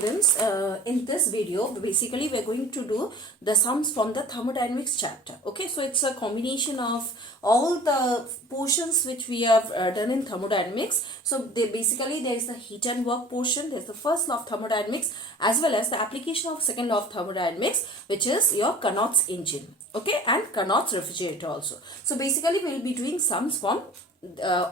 students, in this video basically we're going to do the sums from the thermodynamics chapter. Okay, so it's a combination of all the portions which we have done in thermodynamics. So basically there is the heat and work portion, there's the first law of thermodynamics, as well as the application of second law of thermodynamics, which is your Carnot's engine, okay, and Carnot's refrigerator also. So basically we'll be doing sums from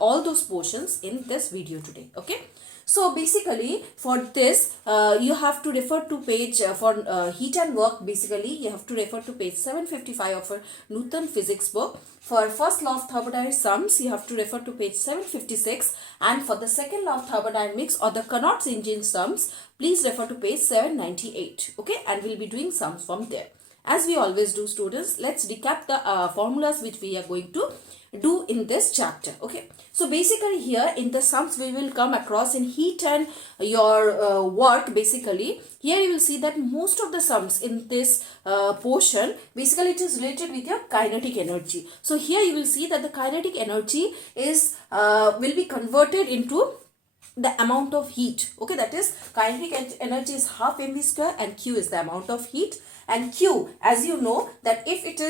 all those portions in this video today. Okay, so basically for this you have to refer to page for heat and work. Basically you have to refer to page 755 of a Newton physics book. For first law of thermodynamics sums you have to refer to page 756, and for the second law of thermodynamics or the Carnot's engine sums, please refer to page 798. Okay, and we'll be doing sums from there. As we always do, students, let's recap the formulas which we are going to do in this chapter. Okay, so basically here in the sums we will come across in heat and your work. Basically here you will see that most of the sums in this portion, basically it is related with your kinetic energy. So here you will see that the kinetic energy is will be converted into the amount of heat. Okay, that is kinetic energy is half mv square and q is the amount of heat, and q, as you know, that if it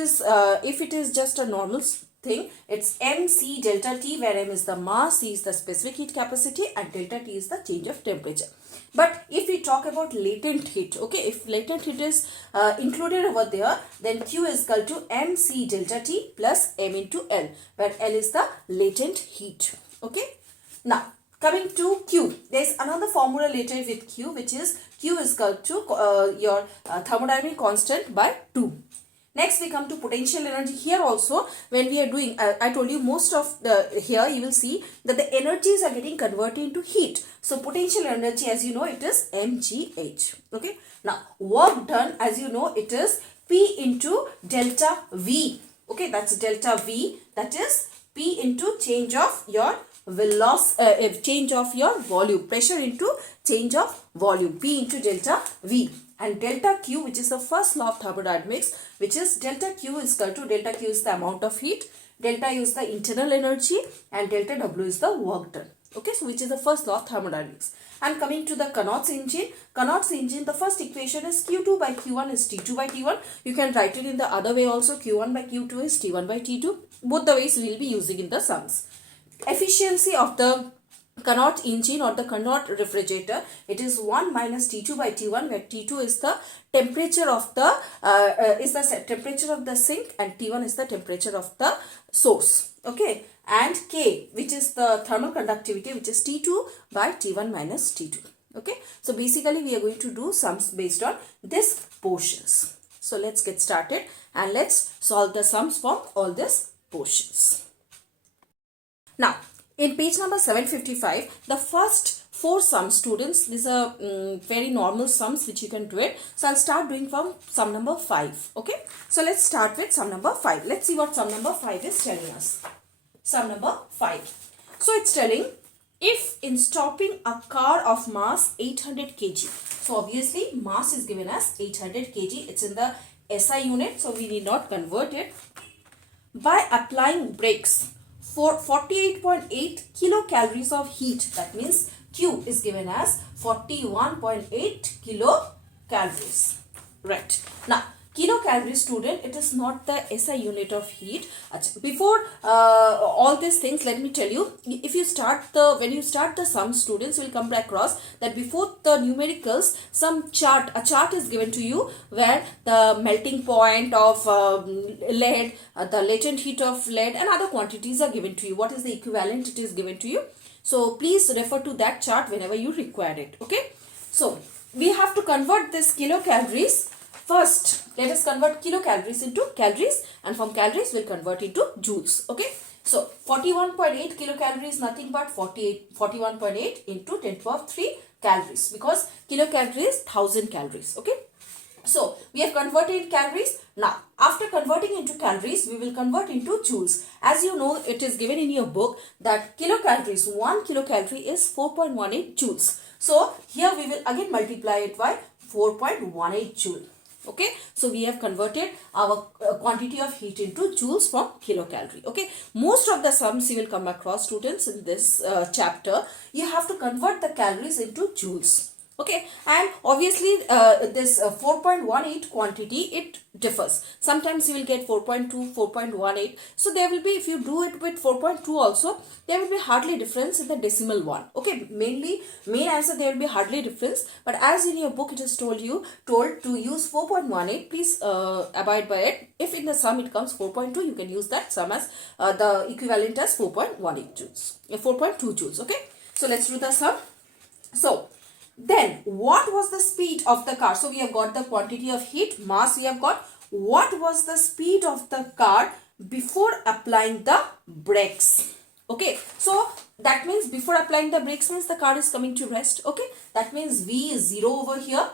is just a normal thing, it's mc delta t, where m is the mass, c is the specific heat capacity, and delta t is the change of temperature. But if we talk about latent heat, okay, if latent heat is included over there, then q is equal to mc delta t plus m into l, where l is the latent heat. Okay, now coming to Q, there is another formula later with Q, which is Q is equal to your thermodynamic constant by 2. Next we come to potential energy. Here also when we are doing, I told you most of the, here you will see that the energies are getting converted into heat. So potential energy, as you know, it is mgh. Okay. Now work done, as you know, it is P into delta V. Okay, that's delta V, that is P into change of your velocity, change of your volume, pressure into change of volume, P into delta V, and delta Q, which is the first law of thermodynamics, which is delta Q is equal to, delta Q is the amount of heat, delta U is the internal energy, and delta W is the work done. Okay, so which is the first law of thermodynamics. And coming to the Carnot's engine, the first equation is Q2 by Q1 is T2 by T1. You can write it in the other way also, Q1 by Q2 is T1 by T2. Both the ways we will be using in the sums. Efficiency of the Carnot engine or the Carnot refrigerator, it is 1 minus T2 by T1, where T2 is the temperature of the temperature of the sink, and T1 is the temperature of the source. Okay, and K, which is the thermal conductivity, which is T2 by T1 minus T2. Okay, so basically we are going to do sums based on these portions. So let's get started and let's solve the sums from all these portions. Now, in page number 755, the first 4 sums, students, these are very normal sums which you can do it. So, I'll start doing from sum number 5. Okay. So, let's start with sum number 5. Let's see what sum number 5 is telling us. Sum number 5. So, it's telling if in stopping a car of mass 800 kg. So, obviously, mass is given as 800 kg. It's in the SI unit. So, we need not convert it. By applying brakes for 48.8 kilocalories of heat, that means Q is given as 41.8 kilocalories. Right. Now, kilocalories, student, it is not the SI unit of heat. Before all these things, let me tell you, if you start the, when you start the sum, students will come across that before the numericals, a chart is given to you where the melting point of lead, the latent heat of lead, and other quantities are given to you. What is the equivalent? It is given to you. So please refer to that chart whenever you require it. Okay. So we have to convert this kilocalories. First, let us convert kilocalories into calories, and from calories we'll convert into joules. Okay. So 41.8 kilocalories is nothing but 41.8 into 10 to the power 3 calories, because kilocalorie is 1000 calories. Okay. So we have converted calories. Now, after converting into calories, we will convert into joules. As you know, it is given in your book that kilocalories, 1 kilocalorie is 4.18 joules. So here we will again multiply it by 4.18 joule. Okay, so we have converted our quantity of heat into joules from kilocalorie. Okay, most of the sums you will come across, students, in this chapter, you have to convert the calories into joules. Okay, and obviously this 4.18 quantity, it differs. Sometimes you will get 4.2, 4.18. So there will be, if you do it with 4.2 also, there will be hardly difference in the decimal one. Okay, main answer there will be hardly difference. But as in your book it is told to use 4.18, please abide by it. If in the sum it comes 4.2, you can use that sum as the equivalent as 4.18 joules, 4.2 joules. Okay, so let's do the sum. So then what was the speed of the car? So we have got the quantity of heat, mass we have got. What was the speed of the car before applying the brakes? Okay, so that means before applying the brakes means the car is coming to rest. Okay, that means V is 0 over here.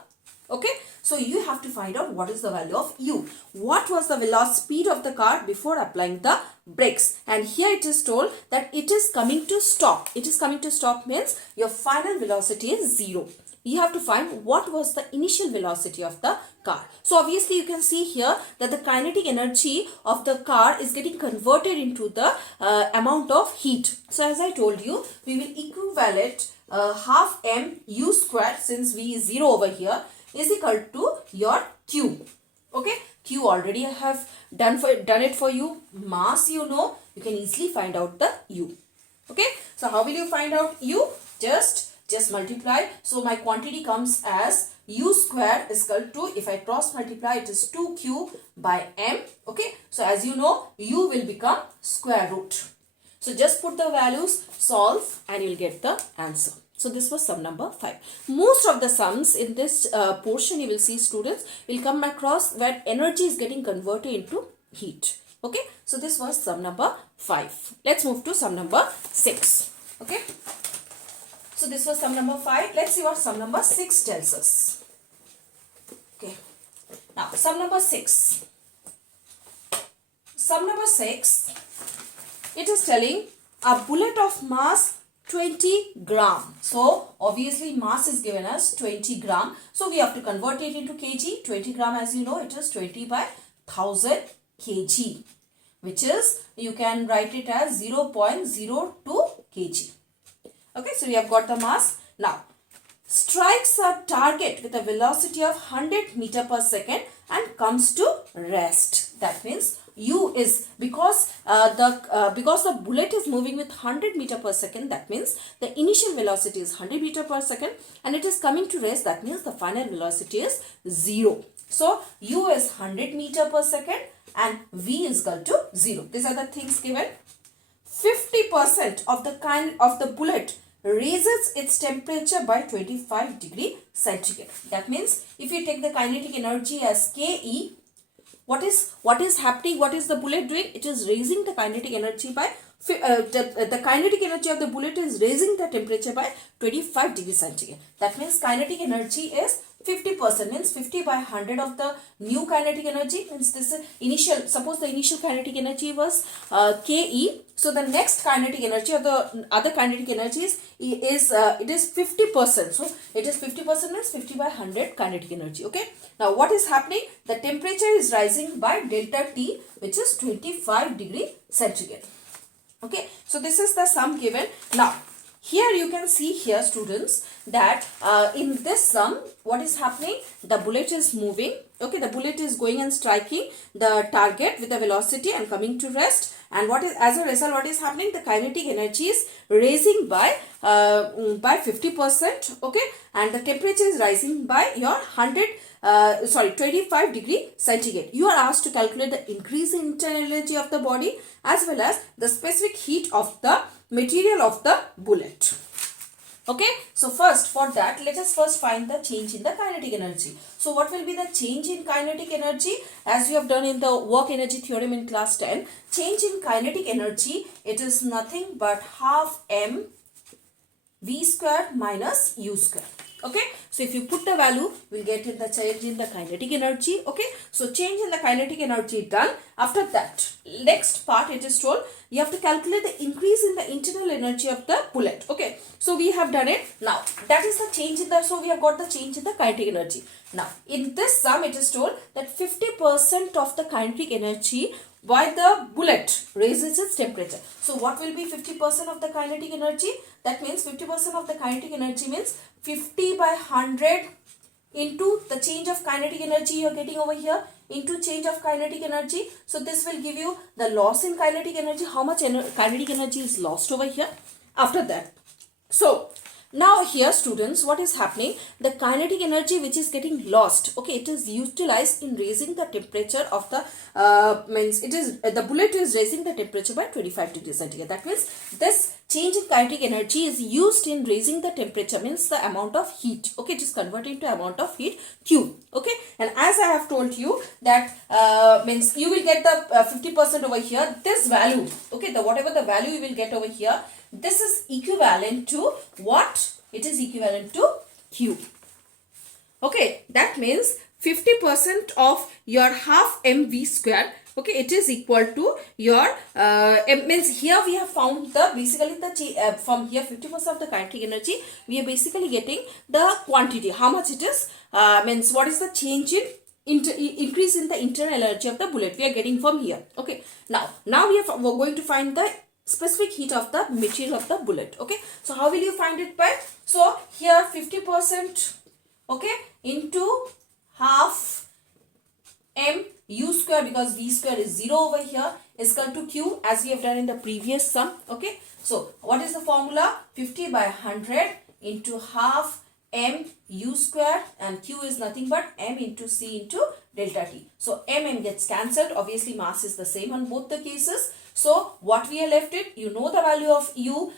Okay, so you have to find out what is the value of U. What was the velocity speed of the car before applying the brakes? And here it is told that it is coming to stop. It is coming to stop means your final velocity is 0. You have to find what was the initial velocity of the car. So obviously you can see here that the kinetic energy of the car is getting converted into the amount of heat. So as I told you, we will equivalent half m u square, since V is 0 over here, is equal to your Q. Okay, Q already I have done it for you. Mass you know, you can easily find out the U. Okay, so how will you find out U? Just multiply. So my quantity comes as U square is equal to, if I cross multiply, it is 2Q by M. Okay, so as you know, U will become square root. So just put the values, solve, and you will get the answer. So this was sum number 5. Most of the sums in this portion, you will see, students, will come across where energy is getting converted into heat. Okay, so this was sum number 5. Let's move to sum number 6. Okay, so this was sum number 5. Let's see what sum number 6 tells us. Okay, now sum number 6. Sum number 6, it is telling a bullet of mass 20 gram. So obviously mass is given as 20 gram. So we have to convert it into kg. 20 gram, as you know, it is 20 by 1000 kg, which is, you can write it as 0.02 kg. Okay, so we have got the mass. Now strikes a target with a velocity of 100 meter per second and comes to rest. That means U is, because the bullet is moving with 100 meter per second, that means the initial velocity is 100 meter per second and it is coming to rest, that means the final velocity is 0. So U is 100 meter per second and V is equal to 0. These are the things given. 50% of the bullet raises its temperature by 25 degree centigrade. That means if you take the kinetic energy as Ke, what is happening? What is the bullet doing? It is raising the kinetic energy by the kinetic energy of the bullet is raising the temperature by 25 degree centigrade. That means kinetic energy is 50%, means 50 by 100 of the new kinetic energy, means this is initial. Suppose the initial kinetic energy was Ke. So the next kinetic energy or the other kinetic energy is it is 50%. So it is 50% means 50 by 100 kinetic energy. Okay. Now what is happening? The temperature is rising by delta T, which is 25 degree centigrade. Okay. So this is the sum given. Now here you can see here, students, that in this sum, what is happening? The bullet is moving. Okay, the bullet is going and striking the target with a velocity and coming to rest. And what is, as a result, what is happening? The kinetic energy is raising by 50%. Okay, and the temperature is rising by your 25 degree centigrade. You are asked to calculate the increase in internal energy of the body as well as the specific heat of the material of the bullet. Okay, so first for that, let us first find the change in the kinetic energy. So what will be the change in kinetic energy? As you have done in the work energy theorem in class 10, change in kinetic energy, it is nothing but half m v square minus u square. Okay, so if you put the value, we'll get in the change in the kinetic energy. Okay, so change in the kinetic energy done. After that, next part, it is told you have to calculate the increase in the internal energy of the bullet. Okay, so we have done it. Now that is the change in the, so we have got the change in the kinetic energy. Now in this sum, it is told that 50% of the kinetic energy why the bullet raises its temperature. So what will be 50% of the kinetic energy? That means 50% of the kinetic energy means 50 by 100 into the change of kinetic energy you are getting over here into change of kinetic energy. So this will give you the loss in kinetic energy, how much kinetic energy is lost over here after that. So now here students, what is happening, the kinetic energy which is getting lost, okay, it is utilized in raising the temperature of the the bullet is raising the temperature by 25 degrees centigrade. That means this change in kinetic energy is used in raising the temperature, means the amount of heat, okay, it is converted to amount of heat Q, okay. And as I have told you that means you will get the 50% over here, this value, okay, the whatever the value you will get over here, this is equivalent to what? It is equivalent to Q. Okay, that means 50% of your half mv square, okay, it is equal to your means here we have found the basically the from here 50% of the kinetic energy, we are basically getting the quantity, how much it is, means what is the change in increase in the internal energy of the bullet we are getting from here. Okay, now we're going to find the specific heat of the material of the bullet. Okay, so how will you find it by? So here 50%, okay, into half m u square, because v square is 0 over here, is equal to q, as we have done in the previous sum. Okay, so what is the formula? 50 by 100 into half m u square, and q is nothing but m into c into delta t. So m gets cancelled. Obviously mass is the same on both the cases. So what we are left with, you know the value of u.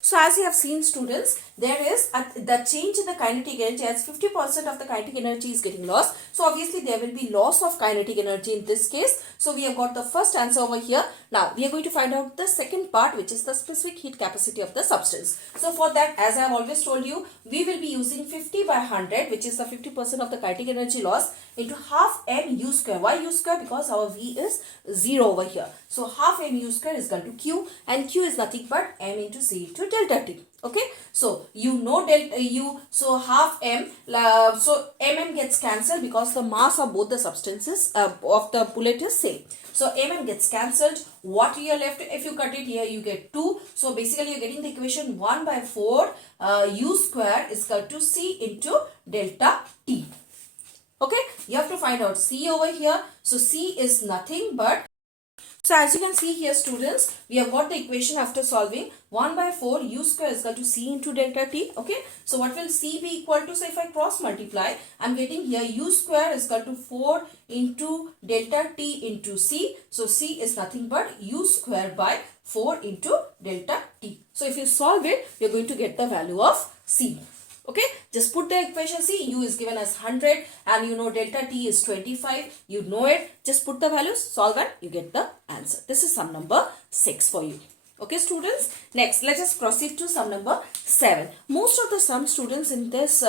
So as you have seen students, there is the change in the kinetic energy, as 50% of the kinetic energy is getting lost. So obviously there will be loss of kinetic energy in this case. So we have got the first answer over here. Now we are going to find out the second part, which is the specific heat capacity of the substance. So for that, as I have always told you, we will be using 50 by 100, which is the 50% of the kinetic energy loss, into half m u square. Why u square? Because our v is 0 over here. So half m u square is equal to q, and q is nothing but m into c into delta t. Okay, so you know delta u, so half m, so gets cancelled because the mass of both the substances of the bullet is same. So gets cancelled. What you are left, if you cut it here, you get 2. So basically you are getting the equation 1 by 4 u square is equal to c into delta t. Okay, you have to find out c over here. So c is nothing but, so as you can see here students, we have got the equation after solving. 1 by 4 u square is equal to c into delta t. Okay, so what will c be equal to? So if I cross multiply, I am getting here u square is equal to 4 into delta t into c. So c is nothing but u square by 4 into delta t. So if you solve it, you are going to get the value of c. Okay, just put the equation C. U is given as 100 and you know delta T is 25. You know it. Just put the values, solve and you get the answer. This is sum number 6 for you. Okay students, next let us proceed to sum number 7. Most of the sum students in this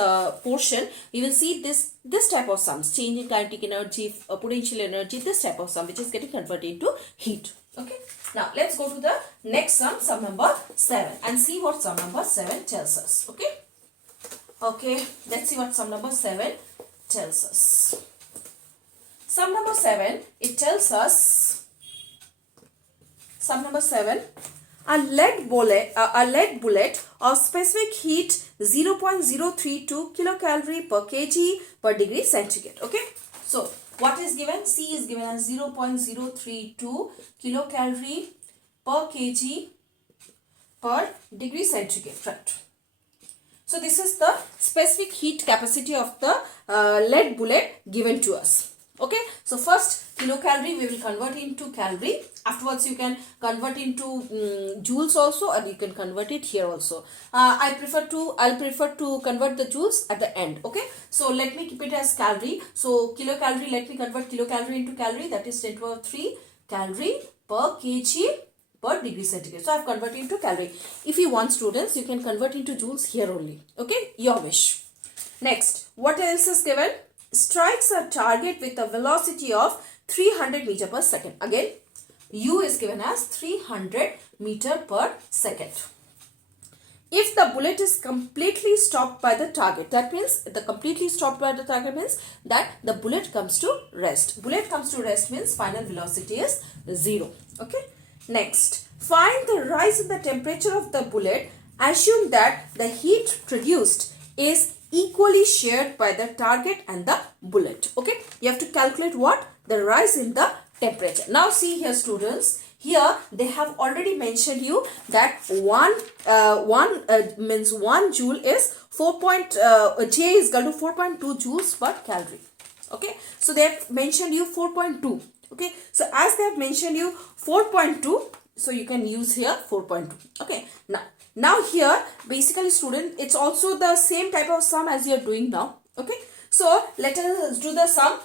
portion, you will see this type of sums, changing kinetic energy, potential energy, this type of sum which is getting converted into heat. Okay, now let's go to the next sum, sum number 7, and see what sum number 7 tells us. Okay. Okay, let's see what sum number 7 tells us. Sum number 7, it tells us, sum number 7, a lead bullet of specific heat 0.032 kilocalorie per kg per degree centigrade. Okay, so what is given? C is given as 0.032 kilocalorie per kg per degree centigrade. Right. So this is the specific heat capacity of the lead bullet given to us. Okay, so first kilocalorie we will convert into calorie. Afterwards you can convert into joules also, or you can convert it here also. I'll prefer to convert the joules at the end. Okay, so let me keep it as calorie. So kilocalorie, let me convert kilocalorie into calorie. That is 10 to the power 3 calorie per kg per degree centigrade. So I have converted into calorie. If you want students, you can convert into joules here only. Okay, your wish. Next, what else is given? Strikes a target with a velocity of 300 meter per second. Again, u is given as 300 meter per second. if the bullet is completely stopped by the target, that means the completely stopped by the target means that the bullet comes to rest. Bullet comes to rest means final velocity is 0. Okay. Next, find the rise in the temperature of the bullet. Assume that the heat produced is equally shared by the target and the bullet. Okay. You have to calculate what? The rise in the temperature. Now see here, students. Here they have already mentioned you that 1 joule is J is equal to 4.2 joules per calorie. Okay, so they have mentioned you 4.2. Okay, so as they have mentioned you 4.2, so you can use here 4.2. Okay, now here basically, student, it's also the same type of sum as you are doing now. Okay, so let us do the sum.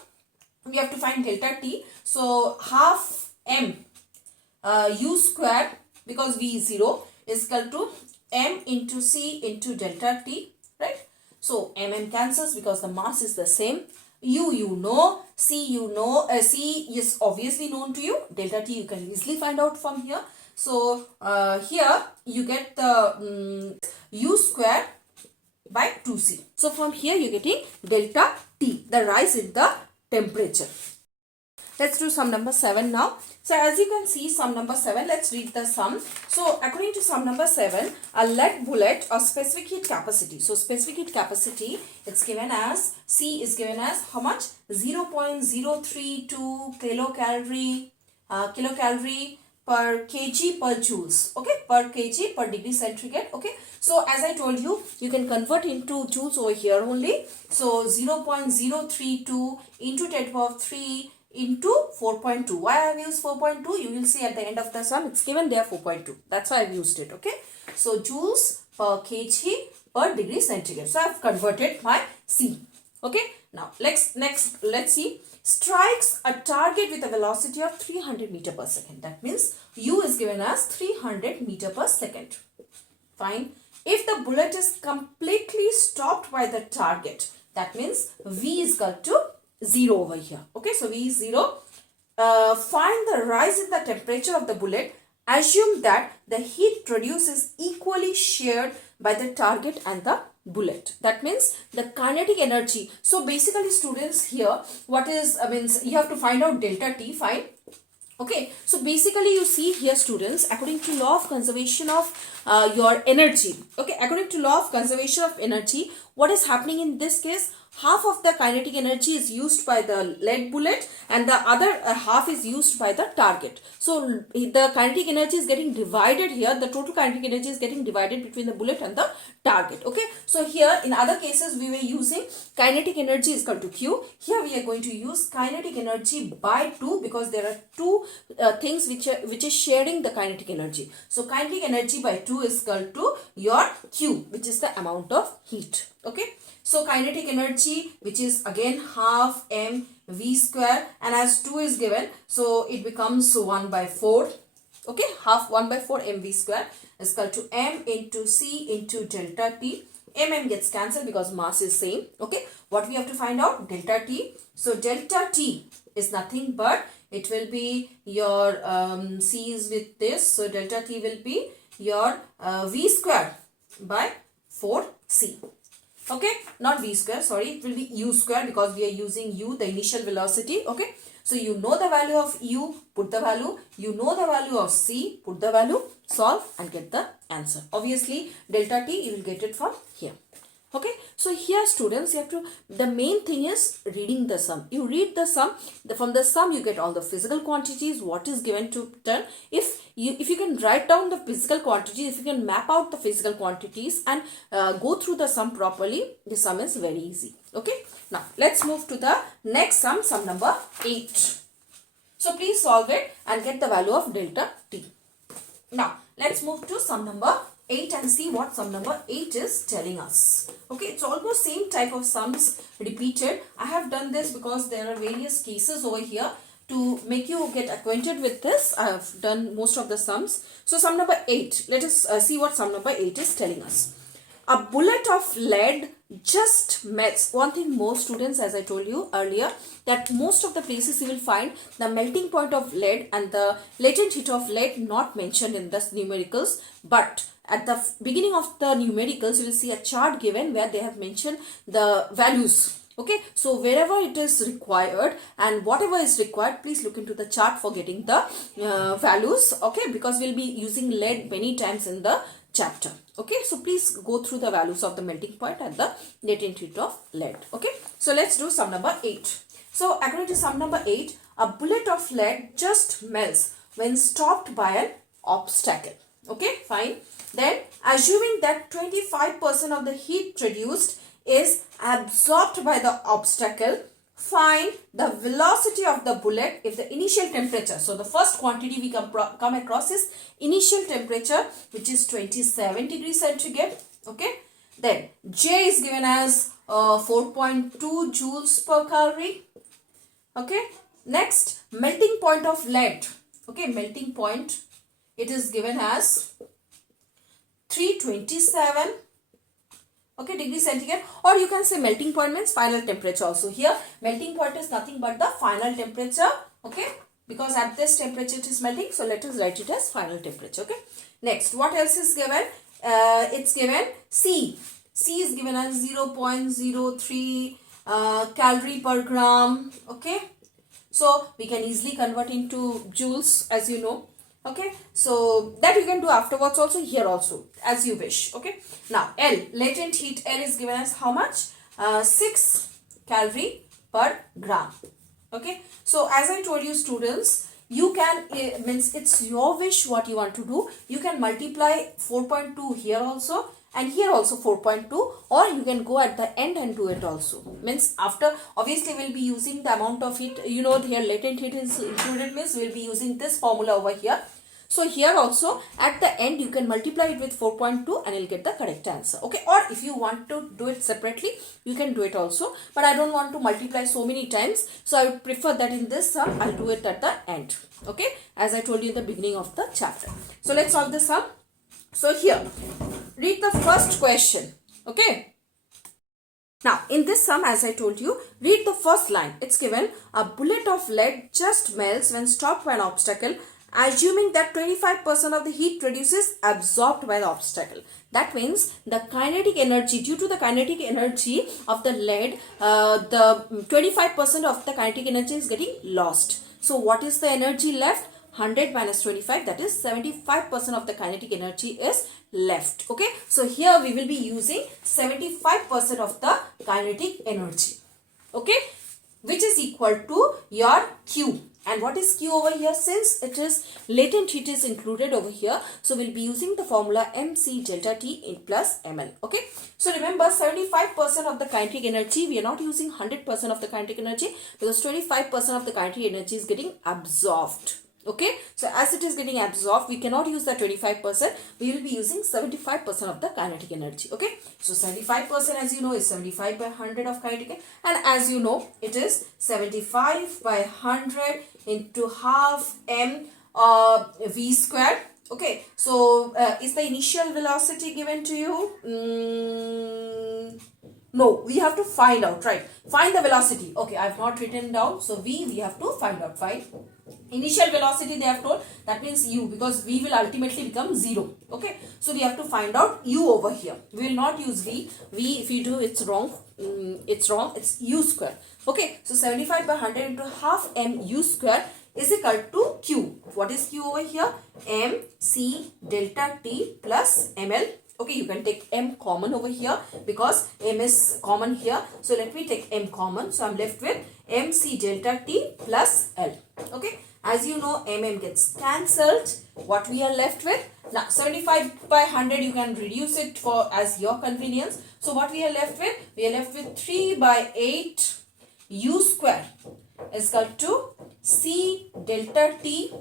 We have to find delta T. So half m u square, because v is 0, is equal to m into c into delta T, right? So mm cancels because the mass is the same. U you know, c you know, c is obviously known to you. Delta T you can easily find out from here. So here you get the u square by 2c. So from here you are getting delta T, the rise in the temperature. Let's do sum number 7 now. So as you can see, sum number 7, let's read the sum. So according to sum number 7, a lead bullet or specific heat capacity. So specific heat capacity, it's given as, C is given as how much? 0.032 kilocalorie per kg per joules. Okay, per kg per degree centigrade. Okay, so as I told you, you can convert into joules over here only. So 0.032 into 10 to the power 3 into 4.2. Why I have used 4.2? You will see at the end of the sum, it's given there 4.2. That's why I have used it. Okay, so joules per kg per degree centigrade. So I have converted my C. Okay, now let's see. Strikes a target with a velocity of 300 meter per second. That means U is given as 300 meter per second. Fine. If the bullet is completely stopped by the target, that means V is equal to 0 over here. Okay, so V is 0. Find the rise in the temperature of the bullet. Assume that the heat produced is equally shared by the target and the bullet. That means the kinetic energy. So basically, students, here what is means you have to find out delta T. Fine. Okay, so basically you see here, students, according to law of conservation of your energy. Okay, according to law of conservation of energy, what is happening in this case? Half of the kinetic energy is used by the lead bullet and the other half is used by the target. So the kinetic energy is getting divided here. The total kinetic energy is getting divided between the bullet and the target. Okay, so here in other cases we were using kinetic energy is equal to Q. Here we are going to use kinetic energy by 2 because there are two things which is sharing the kinetic energy. So kinetic energy by 2 is equal to your Q, which is the amount of heat. Okay, so kinetic energy, which is again half m v square, and as 2 is given, so it becomes 1 by 4. Okay, half 1 by 4 mv square is equal to m into c into delta T. Gets cancelled because mass is same. Okay, what we have to find out? Delta T. So delta T is nothing but it will be your c is with this. So delta T will be your v square by 4c. Okay, not v square, sorry, it will be u square because we are using u, the initial velocity. Okay, so you know the value of u, put the value, you know the value of c, put the value, solve and get the answer. Obviously, delta T, you will get it from here. Okay, so here, students, you have to, the main thing is reading the sum. You read the sum, from the sum you get all the physical quantities, what is given to turn. If you can write down the physical quantities, if you can map out the physical quantities and go through the sum properly, the sum is very easy. Okay, now let's move to the next sum, sum number 8. So please solve it and get the value of delta T. Now let's move to sum number 8 and see what sum number 8 is telling us. Okay, it's almost same type of sums repeated. I have done this because there are various cases over here. To make you get acquainted with this, I have done most of the sums. So sum number 8, let us see what sum number 8 is telling us. A bullet of lead just melts. One thing more, students, as I told you earlier, that most of the places you will find the melting point of lead and the latent heat of lead not mentioned in the numericals, but at the beginning of the numericals, you will see a chart given where they have mentioned the values. Okay, so wherever it is required and whatever is required, please look into the chart for getting the values. Okay, because we'll be using lead many times in the chapter. Okay, so please go through the values of the melting point and the latent heat of lead. Okay, so let's do sum number 8. So according to sum number 8, a bullet of lead just melts when stopped by an obstacle. Okay, fine. Then assuming that 25% of the heat produced is absorbed by the obstacle, find the velocity of the bullet if the initial temperature. So the first quantity we come across is initial temperature, which is 27 degrees centigrade. Okay. Then J is given as 4.2 joules per calorie. Okay. Next, melting point of lead. Okay, melting point, it is given as 327 degrees centigrade, or you can say melting point means final temperature also. Here melting point is nothing but the final temperature. Okay, because at this temperature it is melting, so let us write it as final temperature. Okay, next, what else is given? It's given C is given as 0.03 calorie per gram. Okay, so we can easily convert into joules, as you know. Okay, so that you can do afterwards also, here also, as you wish. Okay, now L, latent heat L is given as how much? 6 calorie per gram. Okay, so as I told you, students, you can, means it's your wish what you want to do. You can multiply 4.2 here also and here also 4.2, or you can go at the end and do it also. Means after, obviously we'll be using the amount of heat, you know, here latent heat is included, means we'll be using this formula over here. So here also at the end you can multiply it with 4.2 and you'll get the correct answer. Okay, or if you want to do it separately, you can do it also, but I don't want to multiply so many times, so I would prefer that in this sum I'll do it at the end. Okay, as I told you in the beginning of the chapter. So let's solve this sum. So here, read the first question. Okay, now in this sum, as I told you, read the first line. It's given, a bullet of lead just melts when stopped by an obstacle, assuming that 25% of the heat produced is absorbed by the obstacle. That means the kinetic energy, due to the kinetic energy of the lead, the 25% of the kinetic energy is getting lost. So what is the energy left? 100 minus 25, that is 75% of the kinetic energy is left. Okay, so here we will be using 75% of the kinetic energy. Okay, which is equal to your Q. And what is Q over here? Since it is latent heat is included over here, so we'll be using the formula mc delta T plus ml. Okay, so remember 75% of the kinetic energy, we are not using 100% of the kinetic energy, because 25% of the kinetic energy is getting absorbed. Okay, so as it is getting absorbed, we cannot use the 25%. We will be using 75% of the kinetic energy. Okay, so 75%, as you know, is 75 by 100 of kinetic energy, and as you know, it is 75 by 100 into half m v square. Okay, so is the initial velocity given to you? No, we have to find out, right? Find the velocity. Okay, I have not written down. So we have to find out. Fine. Initial velocity they have told, that means u, because v will ultimately become 0. Okay, so we have to find out u over here. We will not use v. If you do, it's wrong. It's wrong. It's u square. Okay, so 75 by 100 into half m u square is equal to q. What is q over here? M c delta t plus ml. Okay, you can take m common over here because m is common here. So let me take m common. So I'm left with mc delta t plus l. Okay, as you know, gets cancelled. What we are left with? Now 75 by 100 you can reduce it for as your convenience. So what we are left with? We are left with 3 by 8 u square is equal to c delta t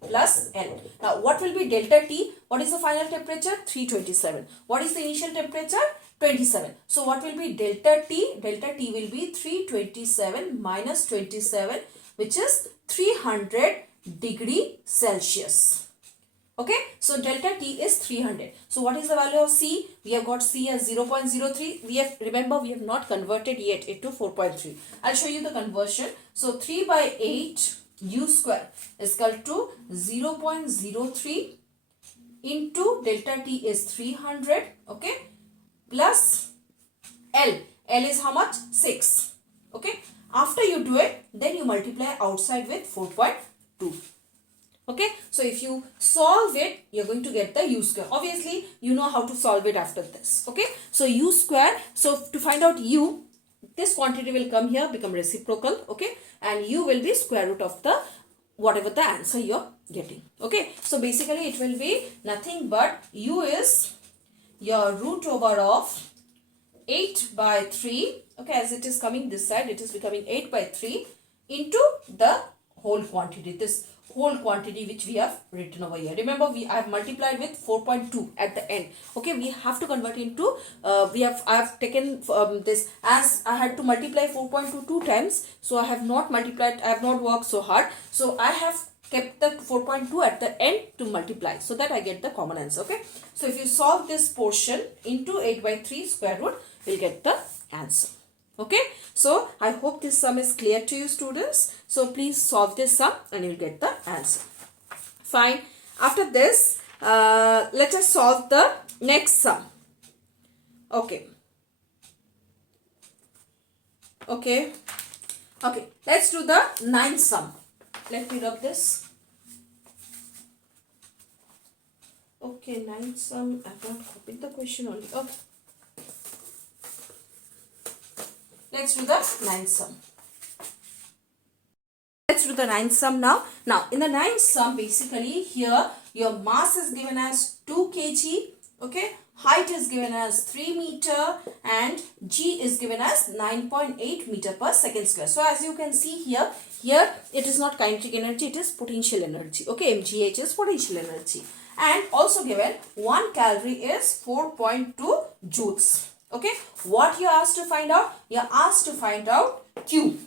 plus L. Now, what will be delta T? What is the final temperature? 327. What is the initial temperature? 27. So, what will be delta T? Delta T will be 327 minus 27, which is 300 degree Celsius. Okay, so delta T is 300. So, what is the value of C? We have got C as 0.03. Remember, we have not converted yet into 4.3. I'll show you the conversion. So, 3 by 8 u square is equal to 0.03 into delta T is 300, okay, plus L. L is how much? 6. Okay. After you do it, then you multiply outside with 4.2. Okay. So if you solve it, you're going to get the U square. Obviously, you know how to solve it after this. Okay. So U square. So to find out U, this quantity will come here, become reciprocal. Okay. And U will be square root of the whatever the answer you're getting. Okay. So basically it will be nothing but U is your root over of 8 by 3, okay, as it is coming this side, it is becoming 8 by 3 into the whole quantity, this whole quantity which we have written over here. Remember, I have multiplied with 4.2 at the end. Okay, we have to convert into, I have taken this, as I had to multiply 4.2 two times, so I have not multiplied, I have not worked so hard, so I have kept the 4.2 at the end to multiply, so that I get the common answer. Okay, so if you solve this portion into 8 by 3 square root, we'll get the answer. Okay, so I hope this sum is clear to you, students. So please solve this sum and you'll get the answer. Fine. After this, let us solve the next sum. Okay. Okay. Okay. Let's do the ninth sum. Let me rub this. Okay, ninth sum. I've not copied the question only. Okay. Let's do the ninth sum. Let's do the ninth sum now. Now, in the ninth sum, basically here your mass is given as 2 kg. Okay. Height is given as 3 meter and G is given as 9.8 meter per second square. So, as you can see here it is not kinetic energy, it is potential energy. Okay, mgh is potential energy. And also given 1 calorie is 4.2 joules. Okay, what you are asked to find out? You are asked to find out Q.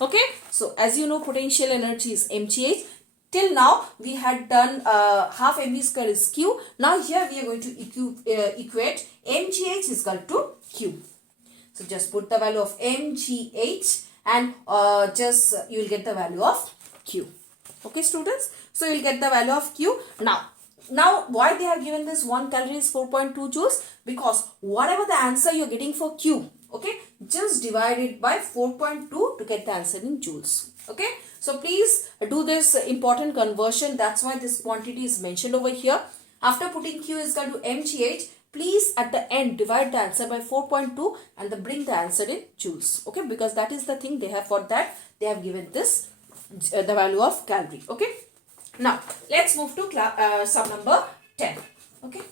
Okay, so as you know, potential energy is mgh. Till now, we had done half mv square is Q. Now here we are going to equate mgh is equal to Q. So just put the value of mgh and you will get the value of Q. Okay, students. So you will get the value of Q. Now, why they have given this 1 calorie is 4.2 joules? Because whatever the answer you are getting for Q, okay, just divide it by 4.2 to get the answer in joules. Okay, so please do this important conversion. That's why this quantity is mentioned over here. After putting Q is equal to mgh, please at the end divide the answer by 4.2 and then bring the answer in joules. Okay, because that is the thing they have, for that they have given this the value of calorie. Okay. Now, let's move to sum number 10. Okay.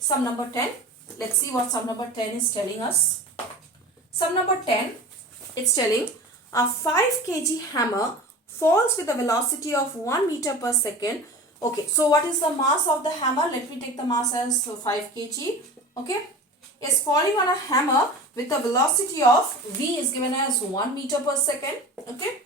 Sum number 10. Let's see what sum number 10 is telling us. Sum number 10, it's telling a 5 kg hammer falls with a velocity of 1 meter per second. Okay, so what is the mass of the hammer? Let me take the mass as 5 kg. Okay, is falling on a hammer with a velocity of V is given as 1 meter per second. Okay,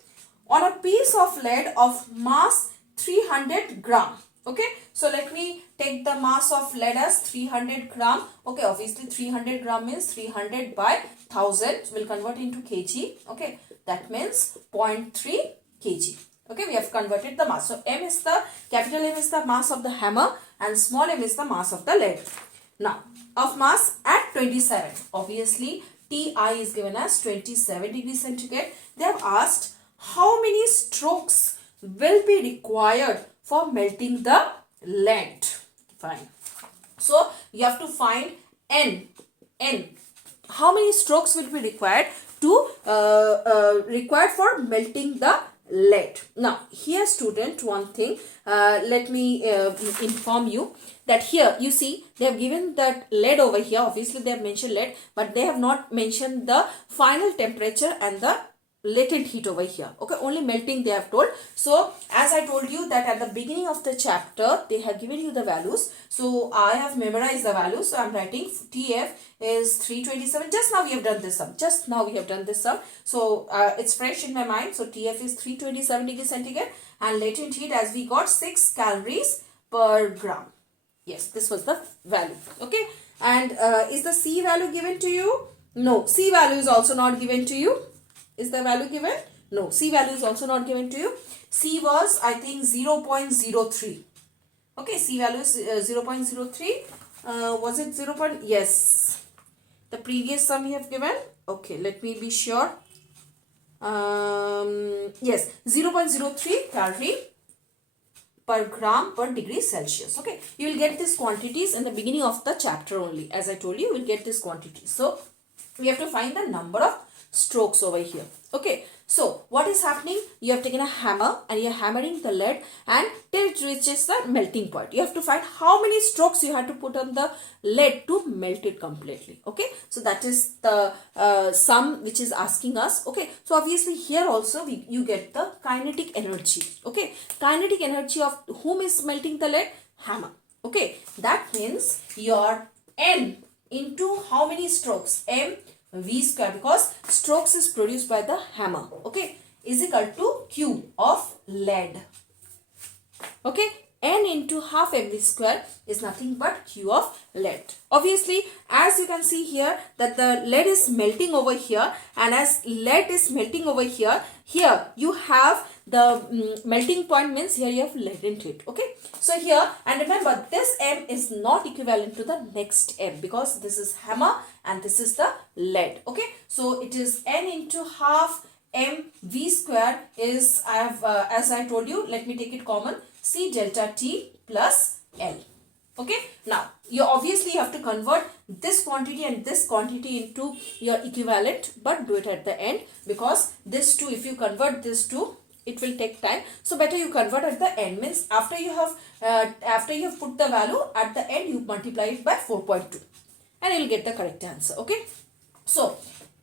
on a piece of lead of mass 300 gram. Okay, so let me take the mass of lead as 300 gram. Okay, obviously 300 gram means 300 by 1000 will convert into kg. Okay, that means 0.3 kg. Okay, we have converted the mass. So M is the, capital M is the mass of the hammer and small m is the mass of the lead. Now, of mass at 27. Obviously, Ti is given as 27 degrees centigrade. They have asked how many strokes will be required for melting the lead. Fine. So, you have to find N. How many strokes will be required to required for melting the lead? Now, here student, one thing, let me inform you that here you see they have given that lead over here. Obviously, they have mentioned lead, but they have not mentioned the final temperature and the latent heat over here. Okay, only melting they have told. So, as I told you that at the beginning of the chapter, they have given you the values. So, I have memorized the values. So, I am writing TF is 327. Just now we have done this sum. So, it's fresh in my mind. So, TF is 327 degrees centigrade and latent heat as we got 6 calories per gram. Yes, this was the value. Okay, and is the C value given to you? No, C value is also not given to you. Is the value given? No, C value is also not given to you. C was, I think, 0.03. Okay, C value is 0.03. Was it 0. Yes. The previous sum we have given. Okay, let me be sure. Yes, 0.03 calorie per gram per degree Celsius. Okay, you will get these quantities in the beginning of the chapter only. As I told you, you will get these quantities. So, we have to find the number of strokes over here. Okay, so what is happening? You have taken a hammer and you are hammering the lead and till it reaches the melting point. You have to find how many strokes you have to put on the lead to melt it completely. Okay, so that is the sum which is asking us. Okay, so obviously here also you get the kinetic energy. Okay, kinetic energy of whom is melting the lead? Hammer. Okay, that means your N into how many strokes? M V square, because strokes is produced by the hammer. Okay, is equal to Q of lead. Okay, N into half mv square is nothing but Q of lead. Obviously, as you can see here that the lead is melting over here, and as lead is melting over here, here you have the melting point, means here you have latent heat. Okay, so here, and remember this M is not equivalent to the next M because this is hammer and this is the lead. Okay, so it is N into half mv square is, I have as I told you, let me take it common, C delta T plus L. Okay, now you obviously have to convert this quantity and this quantity into your equivalent, but do it at the end because this two, if you convert this two, it will take time. So better you convert at the end, means after you have put the value at the end, you multiply it by 4.2 and you will get the correct answer. Okay, so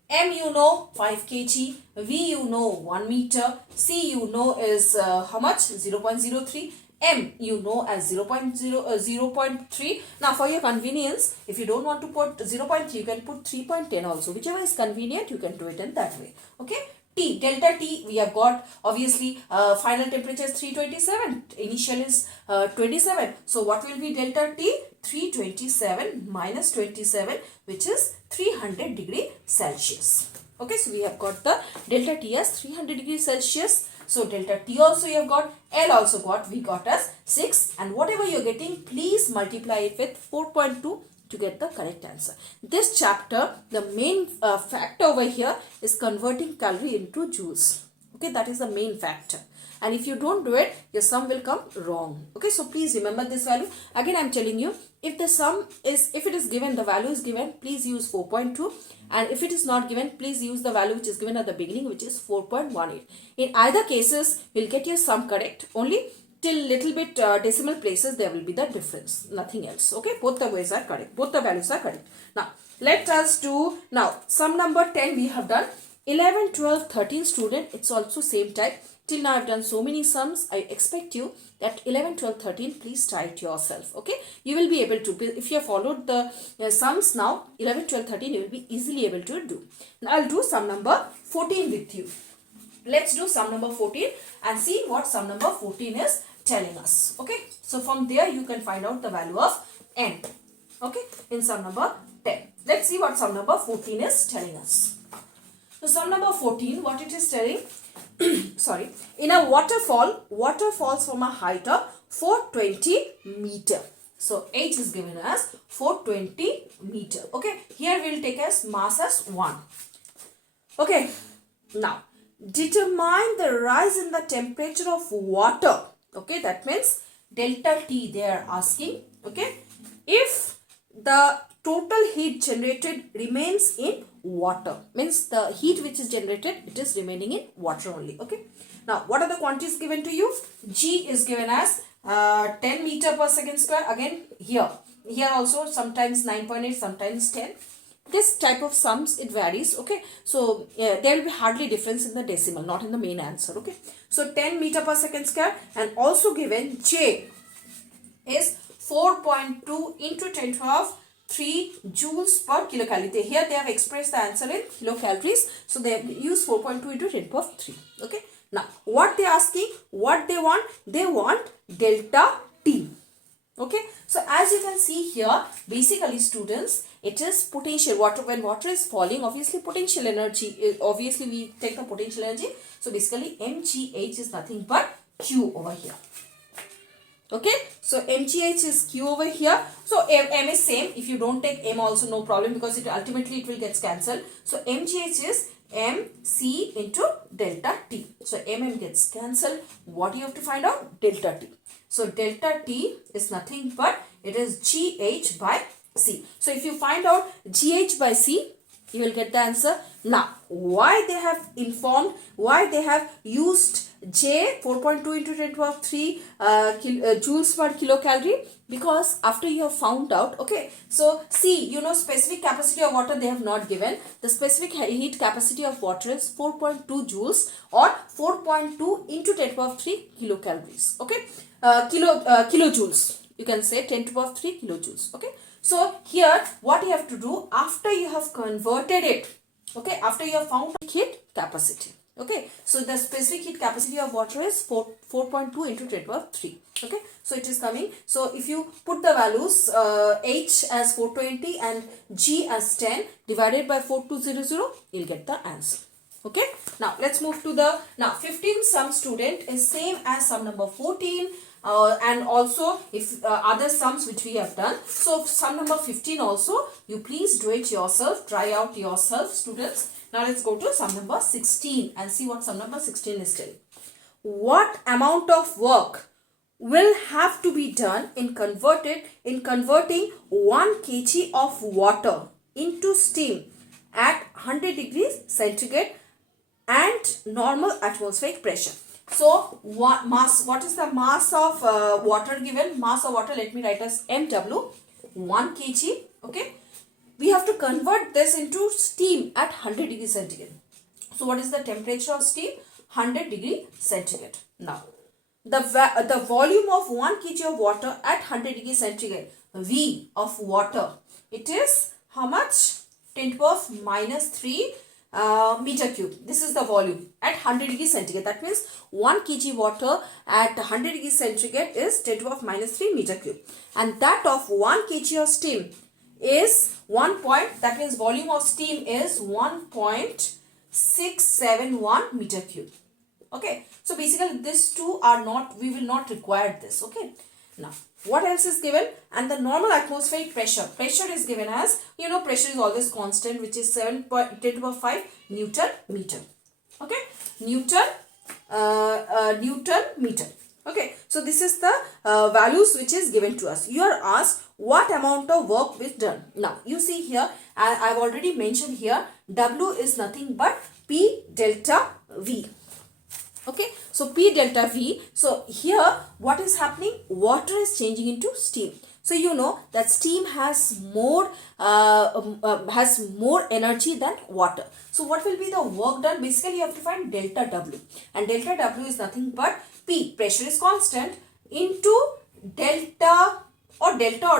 M you know 5 kg, V you know 1 meter, C you know is how much? 0.03, M you know as 0.3. Now for your convenience, if you don't want to put 0.3, you can put 3.10 also. Whichever is convenient, you can do it in that way. Okay. T, delta T, we have got obviously final temperature is 327, initial is 27. So what will be delta T? 327 minus 27, which is 300 degree Celsius. Okay, so we have got the delta T as 300 degrees Celsius. So delta T also you have got, L also got, we got as 6, and whatever you are getting, please multiply it with 4.2 to get the correct answer. This chapter, the main factor over here is converting calorie into joules. Okay, that is the main factor. And if you don't do it, your sum will come wrong. Okay, so please remember this value. Again, I am telling you, if the sum is, if it is given, the value is given, please use 4.2. And if it is not given, please use the value which is given at the beginning, which is 4.18. In either cases, you will get your sum correct. Only till little bit decimal places, there will be the difference. Nothing else. Okay, both the ways are correct. Both the values are correct. Now, let us do, now, sum number 10 we have done. 11, 12, 13 student, it's also same type. Till now I have done so many sums. I expect you that 11, 12, 13, please try it yourself. Okay, you will be able to, if you have followed the sums now, 11, 12, 13, you will be easily able to do. Now I'll do sum number 14 with you. Let's do sum number 14 and see what sum number 14 is telling us. Okay, so from there you can find out the value of N. Okay, in sum number 10. Let's see what sum number 14 is telling us. So sum number 14, what it is telling, sorry, in a waterfall, water falls from a height of 420 meter. So H is given as 420 meter. Okay, here we will take as mass as 1. Okay, now determine the rise in the temperature of water. Okay, that means delta T they are asking. Okay, if the total heat generated remains in water, means the heat which is generated, it is remaining in water only. Okay, now what are the quantities given to you? G is given as 10 meter per second square. Again here also sometimes 9.8, sometimes 10. This type of sums, it varies. Okay, so there will be hardly difference in the decimal, not in the main answer. Okay, so 10 meter per second square, and also given J is 4.2 into 10 to the power 3 joules per kilocalorie. Here they have expressed the answer in kilocalories. So they have used 4.2 into 10 to the power 3. Okay. Now what they are asking, what they want? They want delta T. Okay. So as you can see here, basically students, it is potential. When water is falling, obviously potential energy, obviously we take the potential energy. So basically mgh is nothing but Q over here. Okay, so mgh is q over here. So m is same. If you don't take m also, no problem, because it ultimately it will get cancelled. So mgh is mc into delta t. So mm gets cancelled. What do you have to find out? Delta t. So delta t is nothing but it is gh by c. So if you find out gh by c, you will get the answer. Now, why they have informed, why they have used J 4.2 into 10 to the power 3 joules per kilocalorie? Because after you have found out, okay, so see, you know, specific capacity of water they have not given. The specific heat capacity of water is 4.2 joules or 4.2 into 10 to the power 3 kilocalories. Okay, kilojoules. You can say 10 to the power 3 kilojoules. Okay. So here what you have to do after you have converted it, okay, after you have found heat capacity, okay, so the specific heat capacity of water is 4.2 into 10 to the power 3, okay, so it is coming. So if you put the values H as 420 and G as 10 divided by 4200, you'll get the answer. Okay, now let's move to the, now 15 sum student is same as sum number 14. And also if other sums which we have done. So sum number 15 also, you please do it yourself, try out yourself students. Now let's go to sum number 16 and see what sum number 16 is telling. What amount of work will have to be done in converting 1 kg of water into steam at 100 degrees centigrade and normal atmospheric pressure? So what is the mass of water given? Mass of water, let me write as mw, 1 kg. Okay, we have to convert this into steam at 100 degrees centigrade. So what is the temperature of steam? 100 degree centigrade. Now the volume of 1 kg of water at 100 degrees centigrade, V of water, it is how much? 10 to the power minus 3 meter cube. This is the volume at 100 degrees centigrade. That means 1 kg water at 100 degrees centigrade is 10 to the power minus 3 meter cube. And that of 1 kg of steam is that means volume of steam is 1.671 meter cube. Okay. So basically these two are not, we will not require this. Okay. Now what else is given? And the normal atmospheric pressure. Pressure is given as, you know, pressure is always constant, which is 7.10 to the power 5 Newton meter. Okay. Newton meter. Okay. So this is the values which is given to us. You are asked what amount of work is done. Now you see here, I have already mentioned here, W is nothing but P delta V. Okay, so P delta V. So here what is happening? Water is changing into steam. So you know that steam has more energy than water. So what will be the work done? Basically you have to find delta W, and delta W is nothing but P, pressure is constant, into delta or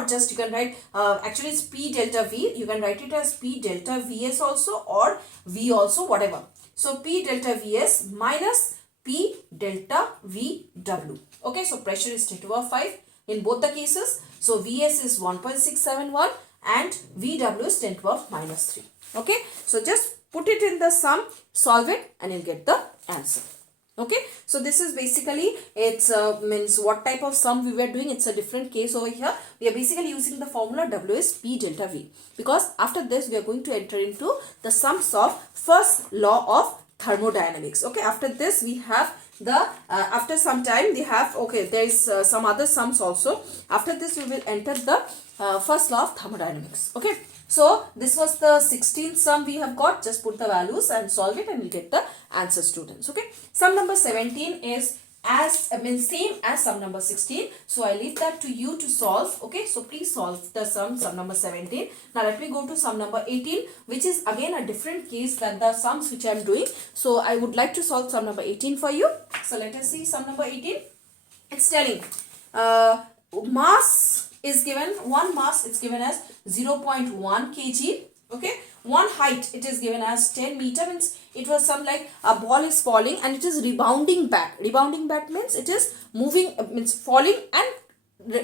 just you can write actually it's P delta V. You can write it as P delta Vs also or V also, whatever. So P delta Vs minus P delta VW. Okay, so pressure is 10 to the power 5 in both the cases. So Vs is 1.671 and VW is 10 to the power minus 3. Okay, so just put it in the sum, solve it, and you'll get the answer. Okay, so this is basically, it's means what type of sum we were doing. It's a different case over here. We are basically using the formula W is P delta V, because after this we are going to enter into the sums of first law of thermodynamics. Okay, after this we have the after some time we have, okay, there is some other sums also. After this we will enter the first law of thermodynamics. Okay, so this was the 16th sum we have got. Just put the values and solve it and you get the answer, students. Okay, sum number 17 is same as sum number 16. So I leave that to you to solve. Okay, so please solve the sum number 17. Now let me go to sum number 18, which is again a different case than the sums which I am doing. So I would like to solve sum number 18 for you. So let us see sum number 18. It's telling mass is given, one mass is given as 0.1 kg. Okay, one height it is given as 10 meter, means it was some like a ball is falling and it is rebounding back. Rebounding back means it is moving, means falling and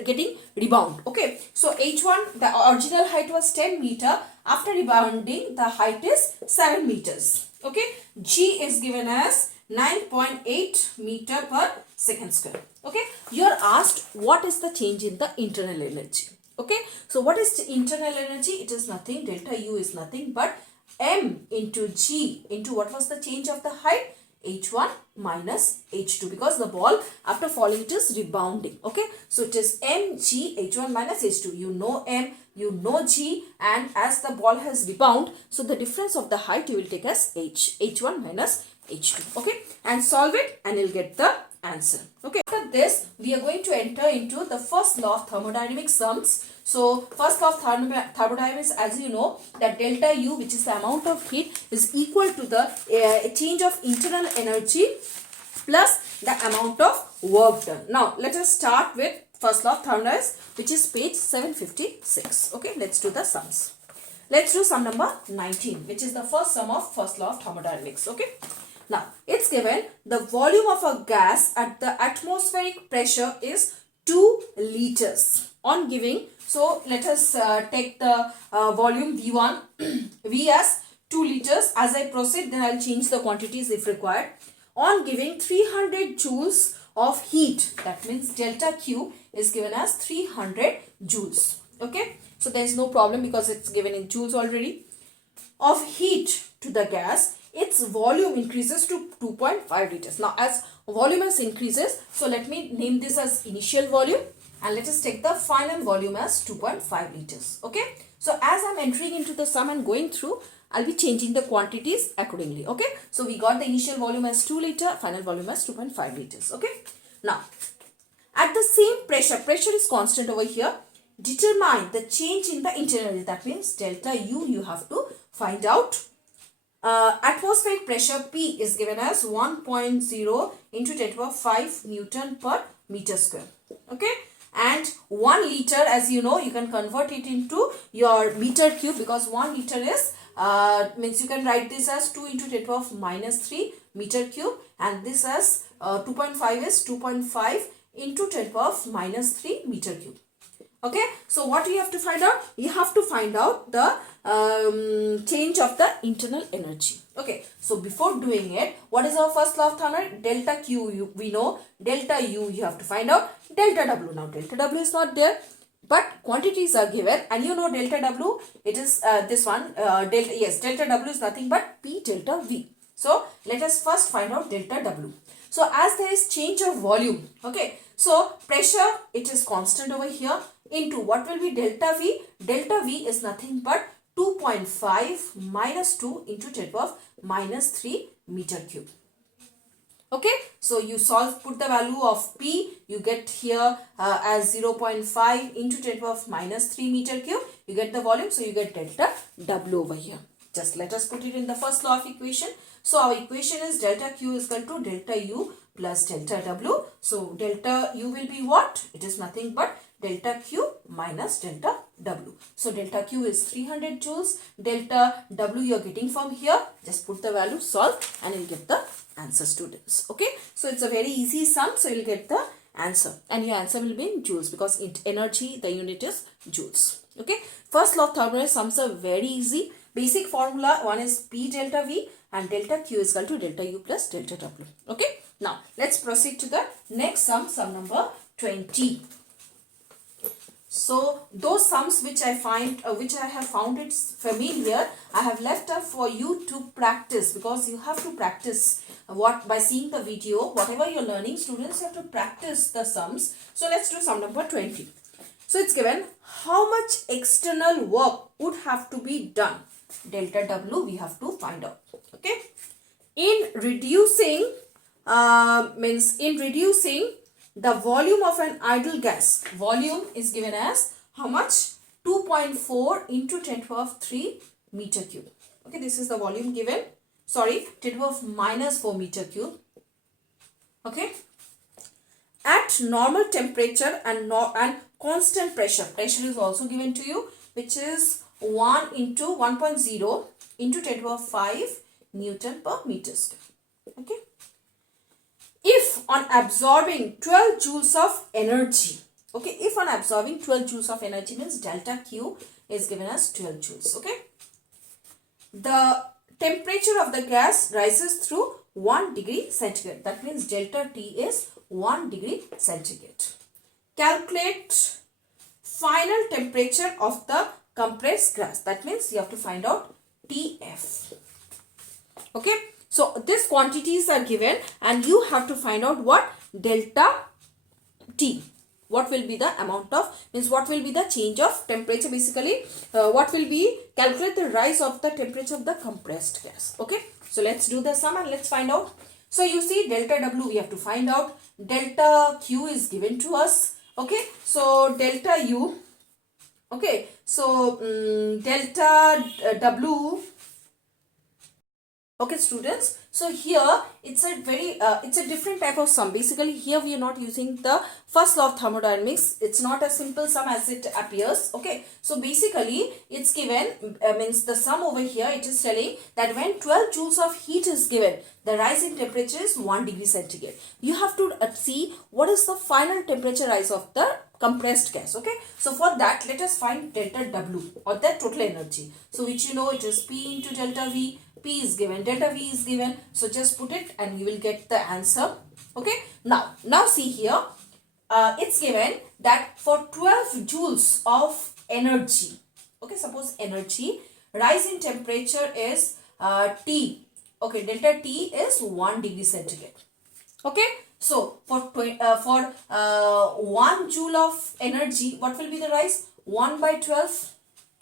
getting rebound. Okay, so H1, the original height was 10 meter. After rebounding, the height is 7 meters. Okay, G is given as 9.8 meter per second square. Okay, you are asked what is the change in the internal energy. Okay, so what is the internal energy? It is nothing, delta U is nothing but m into g into what was the change of the height? H1 minus H2, because the ball after falling it is rebounding. Okay, so it is mg H1 minus H2. You know m, you know g, and as the ball has rebound, so the difference of the height you will take as H1 minus H2. Okay, and solve it and you'll get the answer. Okay, after this we are going to enter into the first law of thermodynamic sums. So first law of thermodynamics, as you know, that delta U, which is the amount of heat, is equal to the change of internal energy plus the amount of work done. Now let us start with first law of thermodynamics, which is page 756. Okay, let's do the sums. Let's do sum number 19, which is the first sum of first law of thermodynamics. Okay, now it's given the volume of a gas at the atmospheric pressure is 2 liters. On giving, so let us take the volume V1, V as 2 liters. As I proceed, then I'll change the quantities if required. On giving 300 joules of heat, that means delta Q is given as 300 joules. Okay, so there is no problem because it's given in joules already. Of heat to the gas, its volume increases to 2.5 liters. Now as volume as increases, so let me name this as initial volume and let us take the final volume as 2.5 liters. Okay, so as I'm entering into the sum and going through, I'll be changing the quantities accordingly. Okay, so we got the initial volume as 2 liter, final volume as 2.5 liters. Okay, now at the same pressure is constant over here, determine the change in the internal energy. That means delta U you have to find out. Atmospheric pressure P is given as 1.0 into 10 to the power 5 Newton per meter square. Okay, and 1 liter, as you know, you can convert it into your meter cube, because 1 liter is means you can write this as 2 into 10 to the power minus 3 meter cube, and this as 2.5 is 2.5 into 10 to the power minus 3 meter cube. Okay, so what you have to find out? You have to find out the change of the internal energy. Okay, so before doing it, what is our first law of thermodynamics? Delta Q, we know. Delta U, you have to find out. Delta W, now delta W is not there, but quantities are given, and you know delta W, it is this one, delta W is nothing but P delta V. So let us first find out delta W. So as there is change of volume, okay, so pressure, it is constant over here, into what will be delta V? Delta V is nothing but 2.5 minus 2 into 10 to the power minus 3 meter cube. Okay, so you solve, put the value of P, you get here as 0.5 into 10 to the power minus 3 meter cube, you get the volume, so you get delta W over here. Just let us put it in the first law of equation. So our equation is delta Q is equal to delta U plus delta W. So delta U will be what? It is nothing but delta Q minus delta W. So delta Q is 300 joules. Delta W you are getting from here. Just put the value, solve, and you'll get the answer, students. Okay. So it's a very easy sum. So you'll get the answer. And your answer will be in joules, because in energy the unit is joules. Okay. First law of thermodynamics sums are very easy. Basic formula, one is P delta V and delta Q is equal to delta U plus delta W. Okay. Now let's proceed to the next sum, sum number 20. So those sums which I find, which I have found it familiar, I have left up for you to practice, because you have to practice what by seeing the video. Whatever you're learning, students have to practice the sums. So let's do sum number 20. So it's given how much external work would have to be done. Delta W we have to find out. Okay. In reducing the volume of an ideal gas, volume is given as how much? 2.4 into 10 to the power 3 meter cube. Okay, this is the volume given. Sorry, 10 to the power minus 4 meter cube. Okay. At normal temperature and constant pressure, pressure is also given to you, which is 1 into 1.0 into 10 to the power 5 Newton per meter square. Okay. If on absorbing 12 joules of energy, okay, if on absorbing 12 joules of energy means delta Q is given as 12 joules, okay. The temperature of the gas rises through 1 degree centigrade. That means delta T is 1 degree centigrade. Calculate final temperature of the compressed gas. That means you have to find out TF. Okay. So these quantities are given and you have to find out what delta T. What will be the amount of, means what will be the change of temperature, basically what will be, calculate the rise of the temperature of the compressed gas. Okay. So let's do the sum and let's find out. So you see delta W we have to find out. Delta Q is given to us. Okay. So delta U. Okay. So delta W. Okay students, so here it's a very it's a different type of sum. Basically here we are not using the first law of thermodynamics. It's not a simple sum as it appears. Okay, so basically it's given means the sum over here, it is telling that when 12 joules of heat is given, the rise in temperature is 1 degree centigrade. You have to see what is the final temperature rise of the compressed gas. Okay, so for that let us find delta W or the total energy. So which you know it is P into delta V. P is given, delta V is given, so just put it and you will get the answer. Okay, now see here, it's given that for 12 joules of energy, okay, suppose energy, rise in temperature is T, okay, delta T is 1 degree centigrade. Okay, so for 1 joule of energy, what will be the rise? 1 by 12.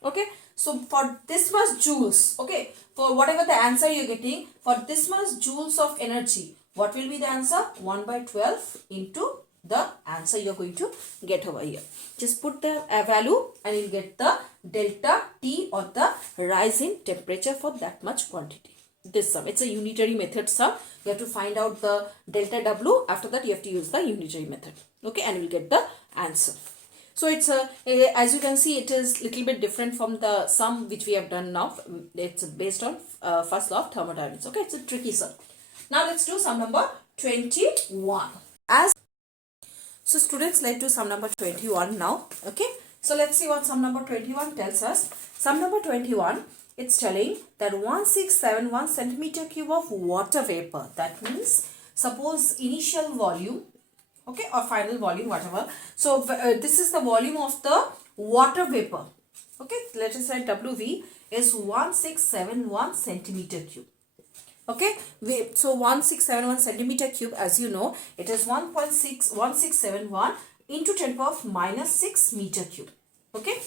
Okay, so for this much joules, okay, for whatever the answer you're getting, for this much joules of energy, what will be the answer? 1 by 12 into the answer you're going to get over here. Just put the value and you'll get the delta T or the rise in temperature for that much quantity. This sum, it's a unitary method sum. You have to find out the delta W. After that you have to use the unitary method. Okay, and you'll get the answer. So it's as you can see, it is little bit different from the sum which we have done now. It's based on first law of thermodynamics. Okay, it's a tricky sum. Now let's do sum number 21. So students, let's do sum number 21 now. Okay, so let's see what sum number 21 tells us. Sum number 21, it's telling that 1671 centimeter cube of water vapor. That means suppose initial volume, okay, or final volume, whatever. So this is the volume of the water vapor. Okay, let us say WV is 1671 centimeter cube. Okay, so 1671 centimeter cube, as you know, it is 1.1671 into 10 power of minus 6 meter cube. Okay,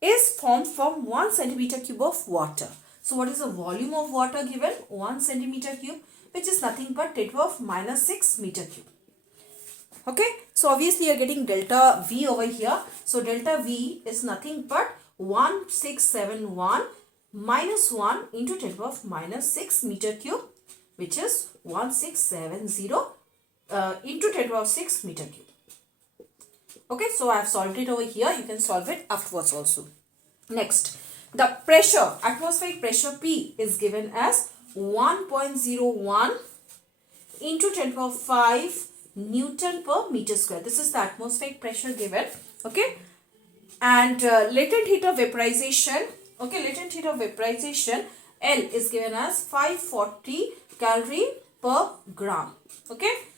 is formed from 1 centimeter cube of water. So what is the volume of water given? 1 centimeter cube, which is nothing but 10 power of minus 6 meter cube. Okay, so obviously you are getting delta V over here. So delta V is nothing but 1671 minus 1 into 10 power of minus 6 meter cube, which is 1670 into 10 power of 6 meter cube. Okay, so I have solved it over here. You can solve it afterwards also. Next, the pressure, atmospheric pressure P is given as 1.01 into 10 power of 5 Newton per meter square. This is the atmospheric pressure given. Okay, and latent heat of vaporization. Okay, latent heat of vaporization L is given as 540 calorie per gram. Okay,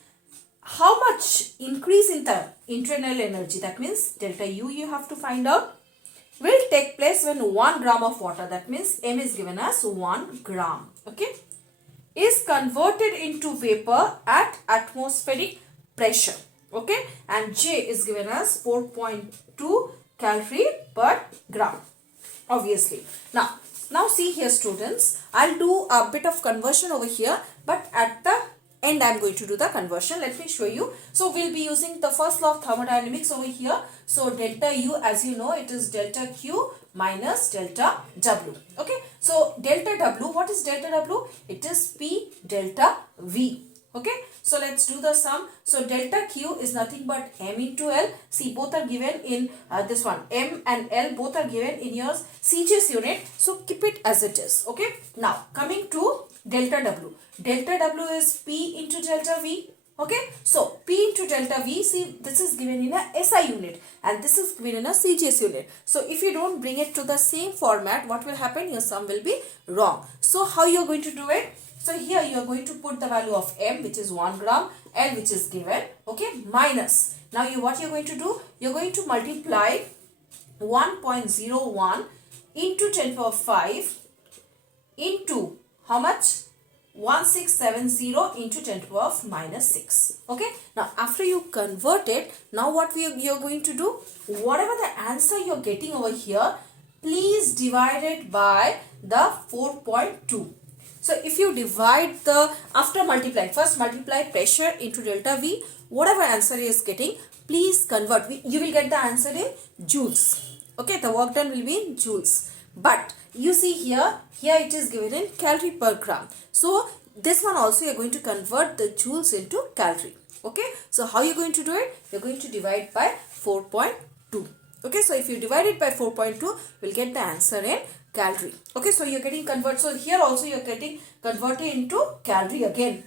how much increase in the internal energy, that means delta U you have to find out, will take place when 1 gram of water, that means M is given as 1 gram. Okay, is converted into vapor at atmospheric pressure. Okay, and J is given as 4.2 calorie per gram. Obviously, now see here students, I'll do a bit of conversion over here, but at the end I'm going to do the conversion. Let me show you. So we'll be using the first law of thermodynamics over here. So delta U, as you know, it is delta Q minus delta W. Okay, so delta W, what is delta W? It is P delta V. Okay, so let's do the sum. So delta Q is nothing but M into L. See, both are given in this one. M and L both are given in your CGS unit. So keep it as it is. Okay, now coming to delta W. Delta W is P into delta V. Okay, so P into delta V, see, this is given in a SI unit and this is given in a CGS unit. So if you don't bring it to the same format, what will happen? Your sum will be wrong. So how you are going to do it? So here you are going to put the value of M, which is 1 gram, L, which is given, okay, minus. Now what you're going to do, you're going to multiply 1.01 into 10 to the power 5 into how much? 1670 into 10 to the power minus 6. Okay. Now after you convert it, now what you're going to do, whatever the answer you're getting over here, please divide it by the 4.2. So if you divide after multiplying, first multiply pressure into delta V, whatever answer is getting, please convert. You will get the answer in joules. Okay, the work done will be in joules. But you see here it is given in calorie per gram. So this one also you are going to convert the joules into calorie. Okay, so how you are going to do it? You are going to divide by 4.2. Okay, so if you divide it by 4.2, you will get the answer in calorie. Okay, so you are getting convert. So here also you are getting converted into calorie again.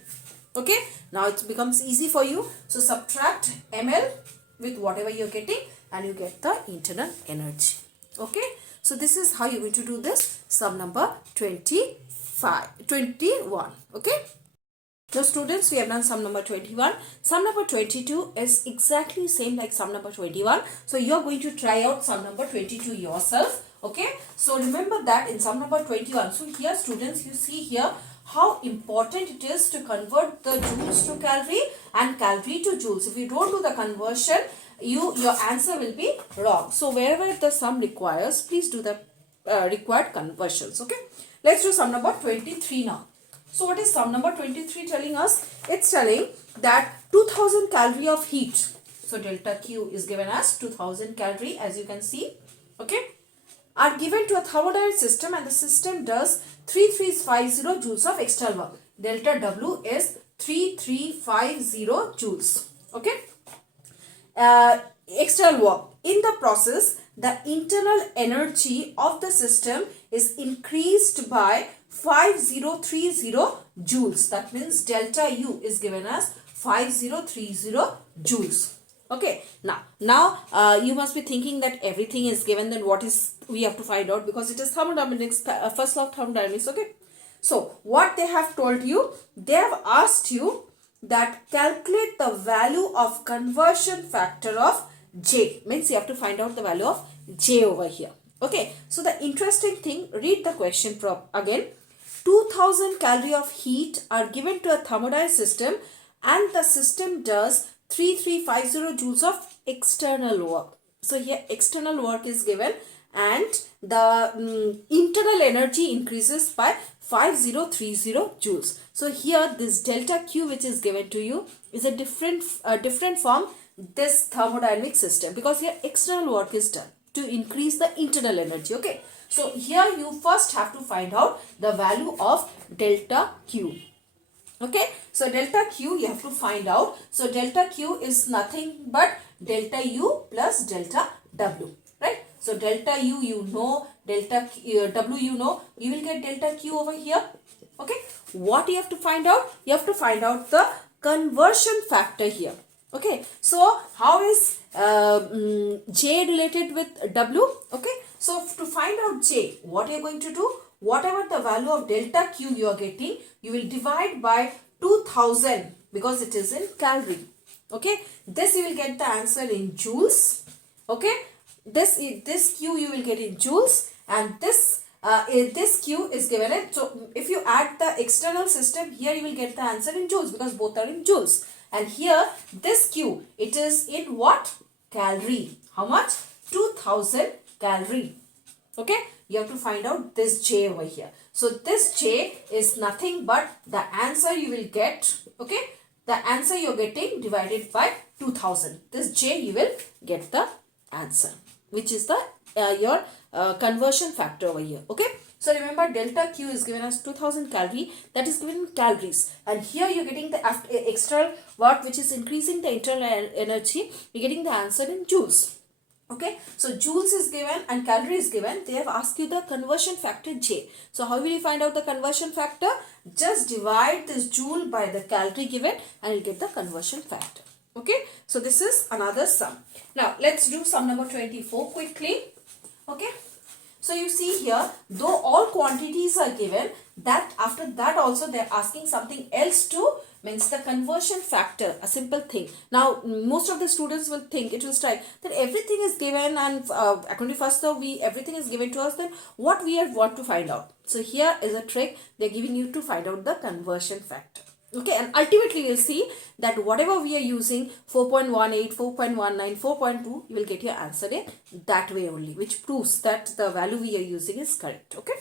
Okay, now it becomes easy for you. So subtract ml with whatever you are getting and you get the internal energy. Okay, so this is how you are going to do this sum number 21. Okay. So students, we have done sum number 21. Sum number 22 is exactly same like sum number 21. So you are going to try out sum number 22 yourself. Okay. So remember that in sum number 21. So here students, you see here how important it is to convert the joules to calorie and calorie to joules. If you don't do the conversion, your answer will be wrong. So wherever the sum requires, please do the required conversions. Okay. Let's do sum number 23 now. So what is sum number 23 telling us? It's telling that 2000 calorie of heat. So delta Q is given as 2000 calorie, as you can see. Okay. Are given to a thermodynamic system and the system does 3350 joules of external work. Delta W is 3350 joules. Okay. External work. In the process, the internal energy of the system is increased by 5030 joules. That means delta U is given as 5030 joules. Okay. Now you must be thinking that everything is given. Then what is we have to find out, because it is thermodynamics, first law of thermodynamics. Okay. So what they have told you, they have asked you that calculate the value of conversion factor of J. Means you have to find out the value of J over here. Okay. So the interesting thing, read the question again. 2000 calorie of heat are given to a thermodynamic system and the system does 3350 joules of external work. So here external work is given and the internal energy increases by 5030 joules. So here this delta Q which is given to you is a different from this thermodynamic system, because here external work is done to increase the internal energy. Okay. So here you first have to find out the value of delta Q. Okay. So delta Q you have to find out. So delta Q is nothing but delta U plus delta W. Right. So delta U you know, delta W you know, you will get delta Q over here. Okay. What you have to find out? You have to find out the conversion factor here. Okay. So how is J related with W? Okay. So to find out J, what you are going to do? Whatever the value of delta Q you are getting, you will divide by 2000 because it is in calorie. Okay. This you will get the answer in joules. Okay. This Q you will get in joules, and this Q is given it. So if you add the external system, here you will get the answer in joules because both are in joules. And here this Q, it is in what? Calorie. How much? 2000 calorie. Okay. You have to find out this J over here. So this J is nothing but the answer you will get. Okay. The answer you are getting divided by 2000. This J you will get the answer, which is the your conversion factor over here. Okay. So remember delta Q is given as 2000 calorie, that is given in calories, and here you are getting the external work which is increasing the internal energy. You are getting the answer in joules. Okay. So joules is given and calorie is given. They have asked you the conversion factor J. So how will you find out the conversion factor? Just divide this joule by the calorie given and you get the conversion factor. Okay. So this is another sum. Now let's do sum number 24 quickly. Okay. So you see here, though all quantities are given, that after that also they are asking something else to, means the conversion factor, a simple thing. Now most of the students will think, it will strike that everything is given and according to first though everything is given to us, then what we want to find out. So here is a trick, they are giving you to find out the conversion factor. Okay, and ultimately you will see that whatever we are using, 4.18, 4.19, 4.2, you will get your answer in that way only, which proves that the value we are using is correct. Okay,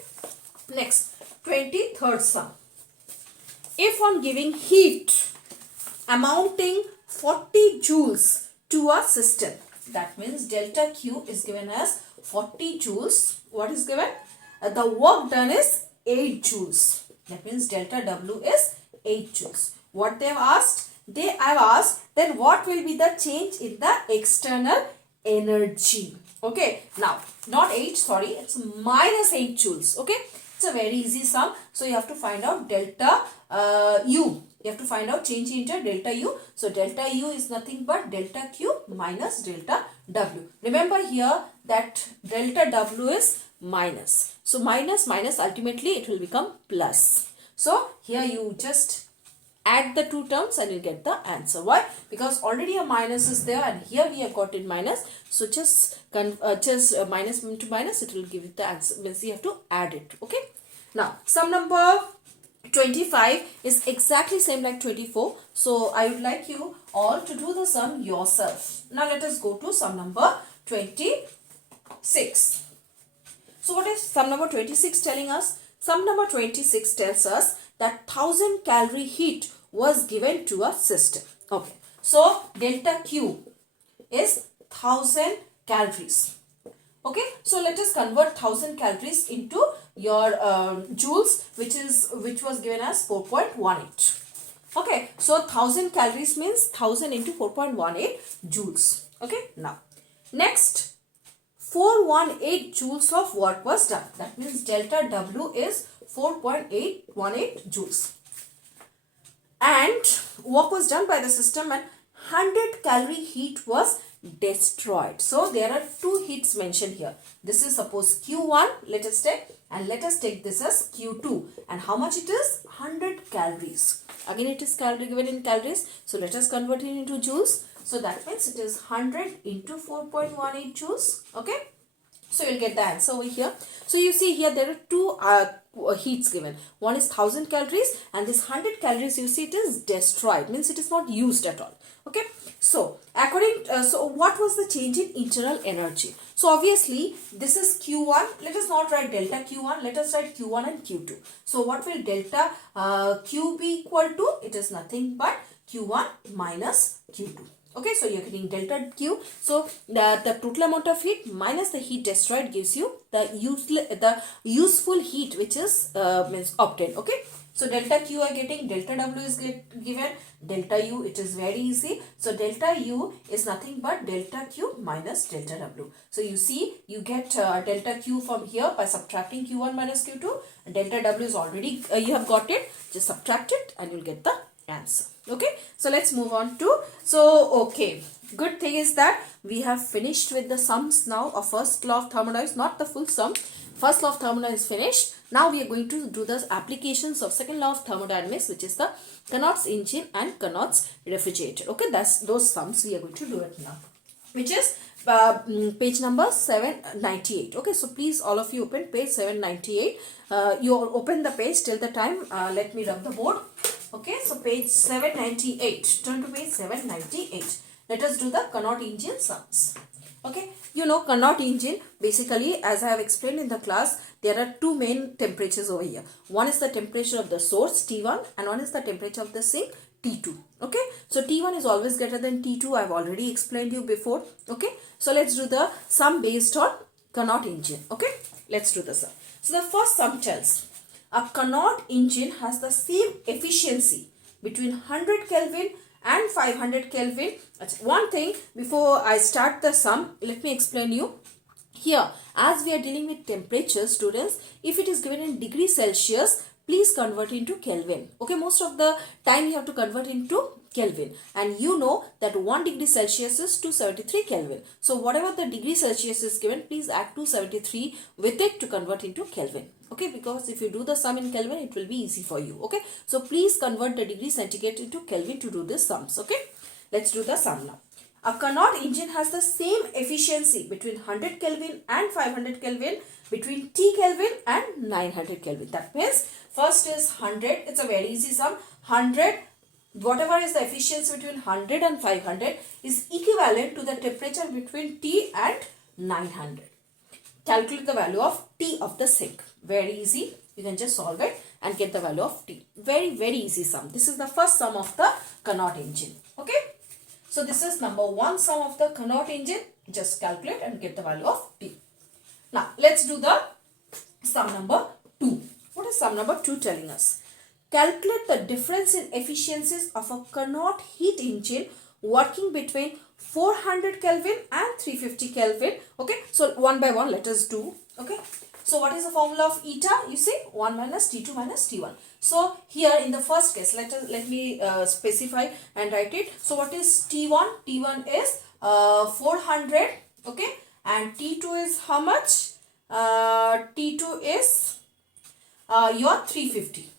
next, 23rd sum. If on giving heat amounting 40 joules to a system, that means delta Q is given as 40 joules. What is given? The work done is 8 joules. That means delta W is 8 joules. What they have asked? They have asked then what will be the change in the external energy. Okay, now not 8, sorry, it's minus 8 joules. Okay, it's a very easy sum. So you have to find out delta U. You have to find out change into delta U. So delta U is nothing but delta Q minus delta W. Remember here that delta W is minus. So minus minus, ultimately it will become plus. So here you just add the two terms and you get the answer. Why? Because already a minus is there and here we have got it minus. So just minus into minus, it will give you the answer. Means you have to add it. Okay. Now sum number 25 is exactly same like 24. So I would like you all to do the sum yourself. Now let us go to sum number 26. So what is sum number 26 telling us? Sum number 26 tells us that 1000 calorie heat was given to a system. Okay. So delta Q is 1000 calories. Okay. So let us convert 1000 calories into your joules, which was given as 4.18. Okay. So 1000 calories means 1000 into 4.18 joules. Okay. Now next, 418 joules of work was done. That means delta W is 4.818 joules. And work was done by the system and 100 calorie heat was destroyed. So there are two heats mentioned here. This is suppose Q1, let us take, and let us take this as Q2. And how much it is? 100 calories. Again it is given in calories. So let us convert it into joules. So that means it is 100 into 4.18 joules. Okay. So you'll get the answer over here. So you see here there are two heats given. One is 1000 calories and this 100 calories, you see it is destroyed. Means it is not used at all. Okay. So according, so what was the change in internal energy? So obviously this is Q1. Let us not write delta Q1. Let us write Q1 and Q2. So what will delta Q be equal to? It is nothing but Q1 minus Q2. Okay, so you're getting delta Q. So the total amount of heat minus the heat destroyed gives you the useful heat which is means obtained. Okay, so delta Q are getting, delta W is given, delta U, it is very easy. So delta U is nothing but delta Q minus delta W. So you see you get delta Q from here by subtracting Q1 minus Q2. Delta W is already you have got it. Just subtract it and you'll get the answer. Okay, so let's move on to, so okay, good thing is that we have finished with the sums now of first law of thermodynamics, not the full sum. First law of thermodynamics is finished. Now we are going to do the applications of second law of thermodynamics, which is the Carnot's engine and Carnot's refrigerator. Okay, that's those sums we are going to do it now, which is page number 798. Okay, so please all of you open page 798. You open the page till the time. Let me rub the board. Okay, so page 798. Turn to page 798. Let us do the Carnot engine sums. Okay, you know Carnot engine, basically as I have explained in the class, there are two main temperatures over here. One is the temperature of the source T1 and one is the temperature of the sink T2. Okay, so T1 is always greater than T2. I have already explained you before. Okay, so let's do the sum based on Carnot engine. Okay, let's do the sum. So the first sum tells a Carnot engine has the same efficiency between 100 Kelvin and 500 Kelvin. That's one thing. Before I start the sum, let me explain you. Here, as we are dealing with temperature, students, if it is given in degree Celsius, please convert into Kelvin. Okay, most of the time you have to convert into Kelvin, and you know that 1 degree Celsius is 273 Kelvin. So whatever the degree Celsius is given, please add 273 with it to convert into Kelvin. Okay, because if you do the sum in Kelvin, it will be easy for you. Okay, so please convert the degree centigrade into Kelvin to do the sums. Okay, let's do the sum now. A Carnot engine has the same efficiency between 100 Kelvin and 500 Kelvin, between T Kelvin and 900 Kelvin. That means first is 100. It's a very easy sum. 100, whatever is the efficiency between 100 and 500 is equivalent to the temperature between T and 900. Calculate the value of T of the sink. Very easy. You can just solve it and get the value of T. Very, very easy sum. This is the first sum of the Carnot engine. Okay. So this is number 1 sum of the Carnot engine. Just calculate and get the value of T. Now let's do the sum number 2. What is sum number 2 telling us? Calculate the difference in efficiencies of a Carnot heat engine working between 400 Kelvin and 350 Kelvin. Okay, so one by one let us do. Okay, so what is the formula of eta? You see 1 minus T2 minus T1. So here in the first case, let me specify and write it. So what is T1? T1 is 400. Okay, and T2 is how much? T2 is your 350.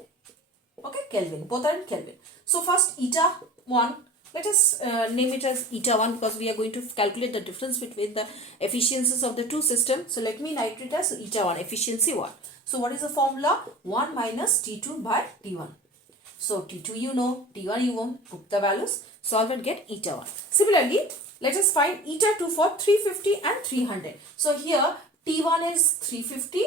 Okay, Kelvin. Both are in Kelvin. So first eta 1. Let us name it as eta 1 because we are going to calculate the difference between the efficiencies of the two systems. So let me write it as eta 1, efficiency 1. So what is the formula? 1 minus T2 by T1. So T2 you know, T1 you won't. Put the values, solve and get eta 1. Similarly, let us find eta 2 for 350 and 300. So here T1 is 350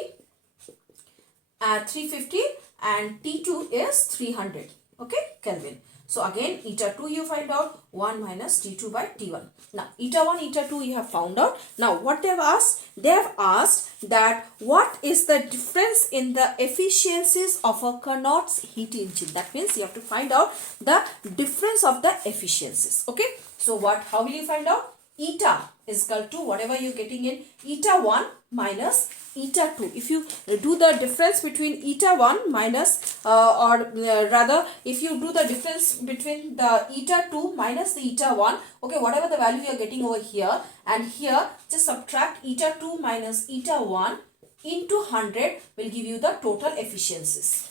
and T2 is 300. Okay, Kelvin. So again eta 2 you find out 1 minus T2 by T1. Now eta 1, eta 2 you have found out. Now what they have asked? They have asked that what is the difference in the efficiencies of a Carnot's heat engine. That means you have to find out the difference of the efficiencies. Okay. So how will you find out? Eta is equal to whatever you are getting in eta 1 minus eta 2. If you do the difference between eta 1 minus rather if you do the difference between the eta 2 minus the eta 1, okay, whatever the value you are getting over here and here, just subtract eta 2 minus eta 1 into 100 will give you the total efficiencies.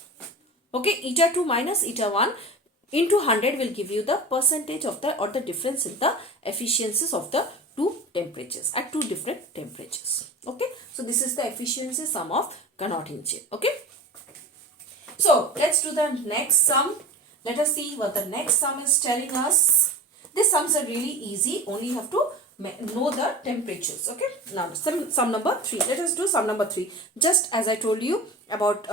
Okay, eta 2 minus eta 1 into 100 will give you the percentage of the or the difference in the efficiencies of the two temperatures at two different temperatures. Okay, so this is the efficiency sum of Carnot engine. Okay, so let's do the next sum. Let us see what the next sum is telling us. These sums are really easy, only you have to know the temperatures. Okay, now sum number 3. Let us do sum number 3. Just as I told you about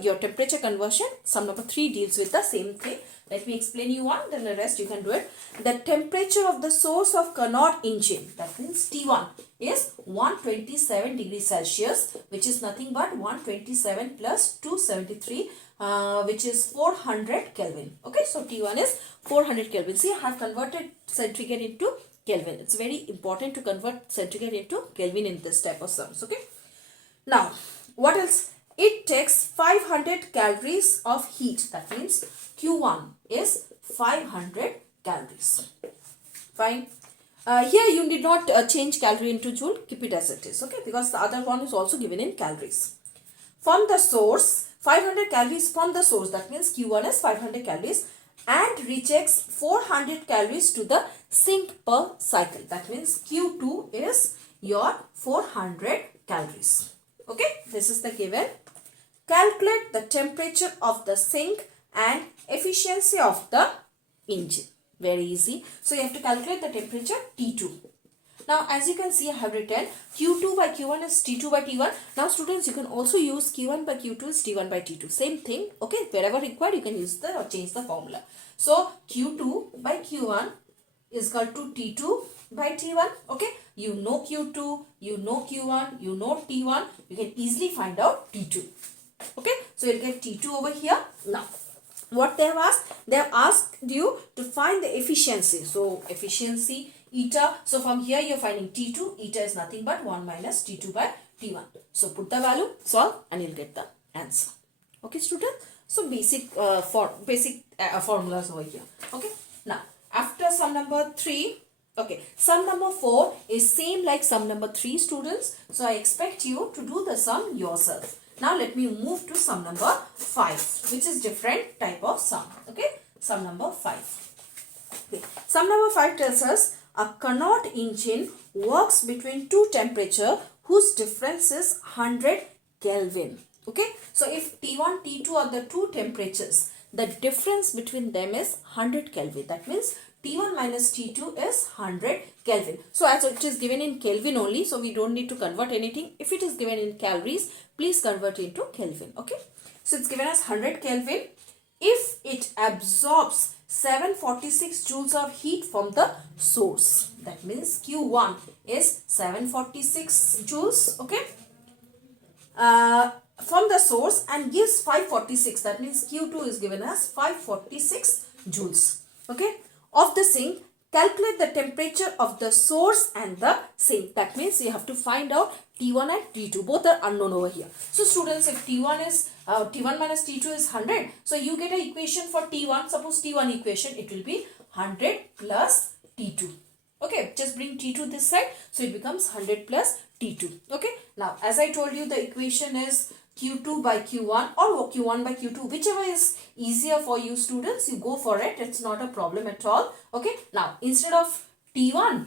your temperature conversion, sum number 3 deals with the same thing. Let me explain you one, then the rest you can do it. The temperature of the source of Carnot engine, that means T1, is 127 degrees Celsius, which is nothing but 127 plus 273, which is 400 Kelvin. Okay, so T1 is 400 Kelvin. See, I have converted centigrade into Kelvin. It's very important to convert centigrade into Kelvin in this type of sums. Okay. Now, what else? It takes 500 calories of heat. That means Q1 is 500 calories. Fine. Here you did not change calorie into joule. Keep it as it is. Okay. Because the other one is also given in calories. From the source, 500 calories from the source. That means Q1 is 500 calories and rejects 400 calories to the sink per cycle. That means Q2 is your 400 calories. Okay. This is the given. Calculate the temperature of the sink and efficiency of the engine. Very easy. So you have to calculate the temperature T2. Now as you can see, I have written Q2 by Q1 is T2 by T1. Now students, you can also use Q1 by Q2 is T1 by T2. Same thing. Okay. Wherever required, you can use the or change the formula. So Q2 by Q1 is equal to T2 by T1. Okay. You know Q2, you know Q1, you know T1. You can easily find out T2. Okay, so you'll get T2 over here. Now, what they have asked? They have asked you to find the efficiency. So, efficiency, eta. So, from here you're finding T2. Eta is nothing but 1 minus T2 by T1. So, put the value, solve and you'll get the answer. Okay, student. So basic formulas over here. Okay. Now after sum number 3, okay, sum number 4 is same like sum number 3, students. So I expect you to do the sum yourself. Now let me move to sum number 5, which is different type of sum. Okay, sum number 5. Okay. Sum number 5 tells us a Carnot engine works between two temperature whose difference is 100 Kelvin. Okay, so if T1, T2 are the two temperatures, the difference between them is 100 Kelvin. That means T1 minus T2 is 100 Kelvin. So as it is given in Kelvin only, so we don't need to convert anything. If it is given in calories, please convert into Kelvin. Okay, so it's given as 100 Kelvin. If it absorbs 746 joules of heat from the source, that means Q1 is 746 joules, okay, from the source, and gives 546, that means Q2 is given as 546 joules, okay, of the sink. Calculate the temperature of the source and the sink. That means you have to find out T1 and T2. Both are unknown over here. So students, if T1 is T1 minus T2 is 100, so you get an equation for T1. Suppose T1 equation, it will be 100 plus T2. Okay, just bring T2 this side, so it becomes 100 plus T2. Okay, now as I told you, the equation is Q2 by Q1 or Q1 by Q2, whichever is easier for you students, you go for it. It's not a problem at all. Okay, now instead of T1,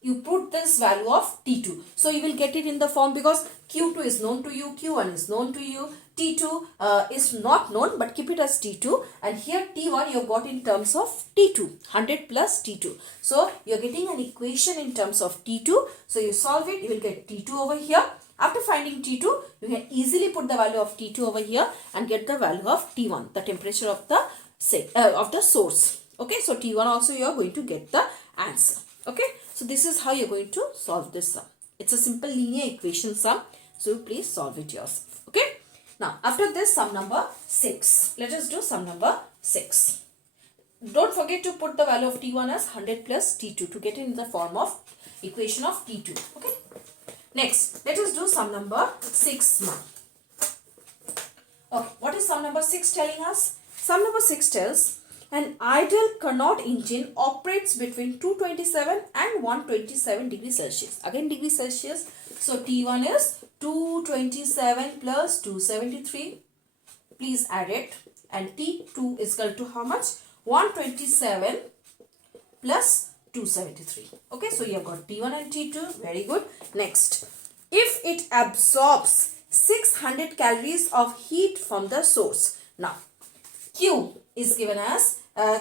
you put this value of T2. So you will get it in the form, because Q2 is known to you, Q1 is known to you, T2 is not known, but keep it as T2. And here T1 you got in terms of T2, 100 plus T2. So you are getting an equation in terms of T2. So you solve it, you will get T2 over here. After finding T2, you can easily put the value of T2 over here and get the value of T1, the temperature of the source. Okay, so T1 also you are going to get the answer. Okay, so this is how you are going to solve this sum. It's a simple linear equation sum. So please solve it yourself. Okay, now after this, sum number 6. Let us do sum number 6. Don't forget to put the value of T1 as 100 plus T2 to get it in the form of equation of T2. Okay. Next, let us do sum number 6 now. Okay, what is sum number 6 telling us? Sum number 6 tells an ideal Carnot engine operates between 227 and 127 degrees Celsius. Again degree Celsius. So T1 is 227 plus 273. Please add it. And T2 is equal to how much? 127 plus 273. Okay, so you have got T1 and T2. Very good. Next, if it absorbs 600 calories of heat from the source. Now, Q is given as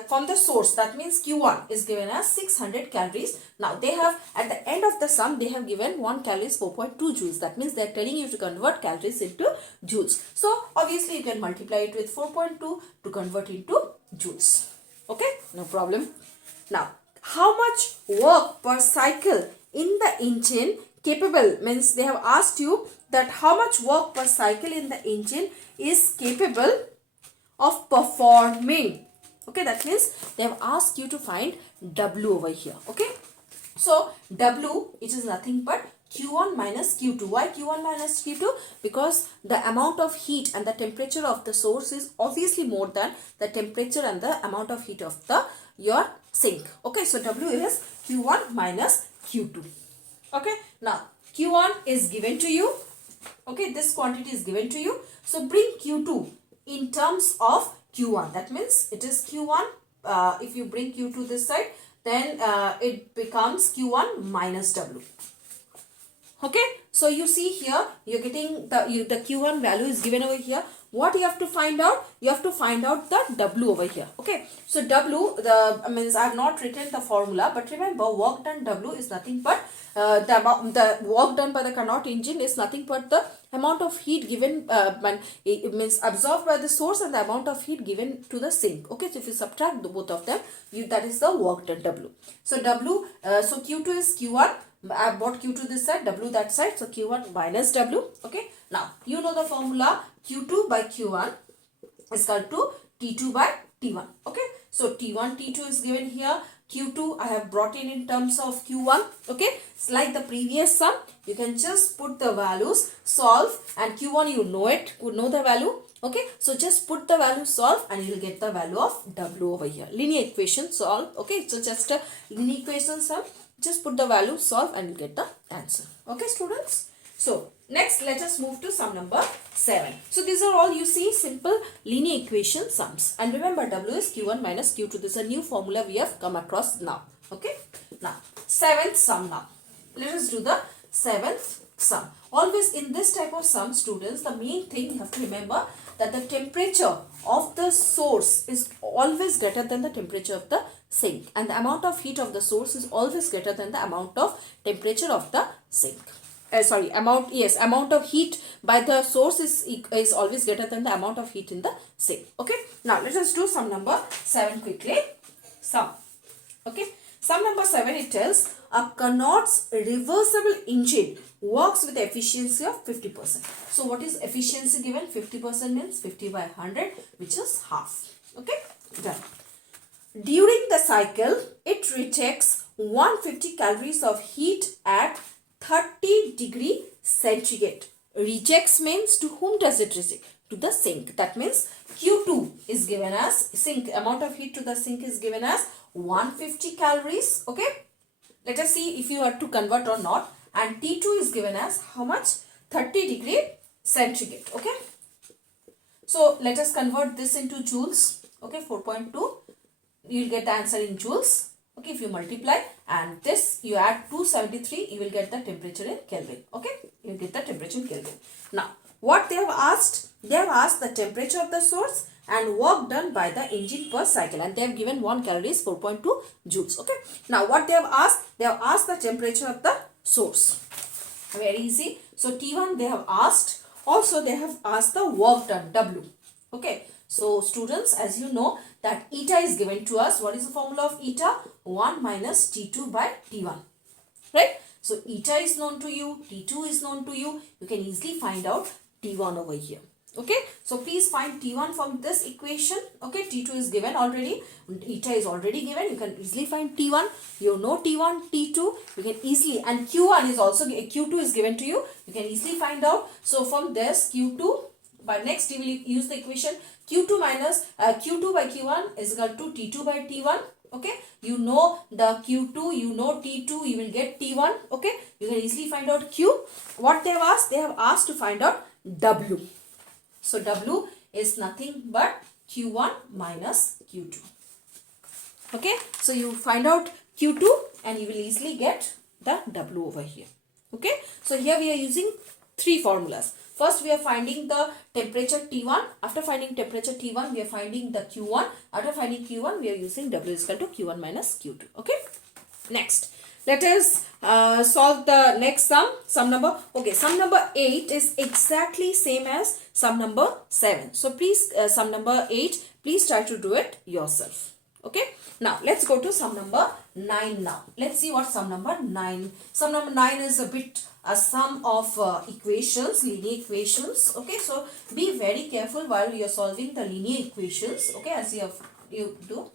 from the source. That means Q1 is given as 600 calories. Now, they have at the end of the sum, they have given 1 calorie is 4.2 joules. That means they are telling you to convert calories into joules. So, obviously, you can multiply it with 4.2 to convert into joules. Okay, no problem. Now, how much work per cycle in the engine capable, means they have asked you that how much work per cycle in the engine is capable of performing. Okay, that means they have asked you to find W over here. Okay, so W, it is nothing but Q1 minus Q2. Why Q1 minus Q2? Because the amount of heat and the temperature of the source is obviously more than the temperature and the amount of heat of your sink. Okay, so W is Q1 minus Q2. Okay, now Q1 is given to you. Okay, this quantity is given to you. So bring Q2 in terms of Q1. That means it is Q1. If you bring Q2 this side, then it becomes Q1 minus W. Okay, so you see here, you're getting the Q1 value is given over here. What you have to find out? You have to find out the W over here. Okay, so W, means I have not written the formula, but remember work done W is nothing but the work done by the Carnot engine is nothing but the amount of heat given, it means absorbed by the source and the amount of heat given to the sink. Okay, so if you subtract both of them, that is the work done W. So W, so Q2 is Q1. I have brought Q2 this side, W that side. So Q1 minus W. Okay. Now, you know the formula. Q2 by Q1 is equal to T2 by T1. Okay. So T1, T2 is given here. Q2 I have brought in terms of Q1. Okay, it's like the previous sum. You can just put the values, solve, and Q1 you know it, you know the value. Okay, so just put the value, solve, and you will get the value of W over here. Linear equation, solve. Okay, so just a linear equation sum. Just put the value, solve, and you get the answer. Okay, students. So next, let us move to sum number 7. So these are all you see simple linear equation sums. And remember, W is Q1 minus Q2. This is a new formula we have come across now. Okay. Now, 7th sum now. Let us do the 7th sum. Always in this type of sum, students, the main thing you have to remember that the temperature of the source is always greater than the temperature of the sink. And the amount of heat of the source is always greater than the amount of temperature of the sink. Amount of heat by the source is always greater than the amount of heat in the sink. Okay. Now let us do sum number 7 quickly. Sum. Okay. Sum number 7, it tells a Carnot's reversible engine works with efficiency of 50%. So what is efficiency given? 50% means 50 by 100, which is half. Okay. Done. During the cycle, it rejects 150 calories of heat at 30 degree centigrade. Rejects means to whom does it reject? To the sink. That means Q2 is given as sink. Amount of heat to the sink is given as 150 calories. Okay. Let us see if you are to convert or not. And T2 is given as how much? 30 degree centigrade. Okay. So let us convert this into joules. Okay. 4.2. You will get the answer in joules. Okay, if you multiply and this you add 273, you will get the temperature in Kelvin. Okay, you get the temperature in Kelvin. Now, what they have asked? They have asked the temperature of the source and work done by the engine per cycle, and they have given 1 calorie is 4.2 joules. Okay, now what they have asked? They have asked the temperature of the source. Very easy. So T1 they have asked. Also they have asked the work done, W. Okay. So students, as you know that eta is given to us. What is the formula of eta? 1 minus T2 by T1. Right? So eta is known to you. T2 is known to you. You can easily find out T1 over here. Okay. So please find T1 from this equation. Okay. T2 is given already. Eta is already given. You can easily find T1. You know T1, T2. You can easily, and Q1 is also, Q2 is given to you. You can easily find out. So from this Q2, but next you will use the equation Q2 minus Q2 by Q1 is equal to T2 by T1. Okay, you know the Q2, you know T2, you will get T1. Okay, you can easily find out Q. What they have asked? They have asked to find out W. So W is nothing but Q1 minus Q2. Okay, so you find out Q2 and you will easily get the W over here. Okay, so here we are using 3 formulas. First, we are finding the temperature T1. After finding temperature T1, we are finding the Q1. After finding Q1, we are using W is equal to Q1 minus Q2. Okay. Next, let us solve the next sum. Sum number 8 is exactly same as sum number 7. So please, sum number 8, please try to do it yourself. Okay. Now, let's go to sum number 9 now. Let's see what sum number 9. Sum number 9 is a bit a sum of equations, linear equations. Okay, so be very careful while you are solving the linear equations. Okay, as you do.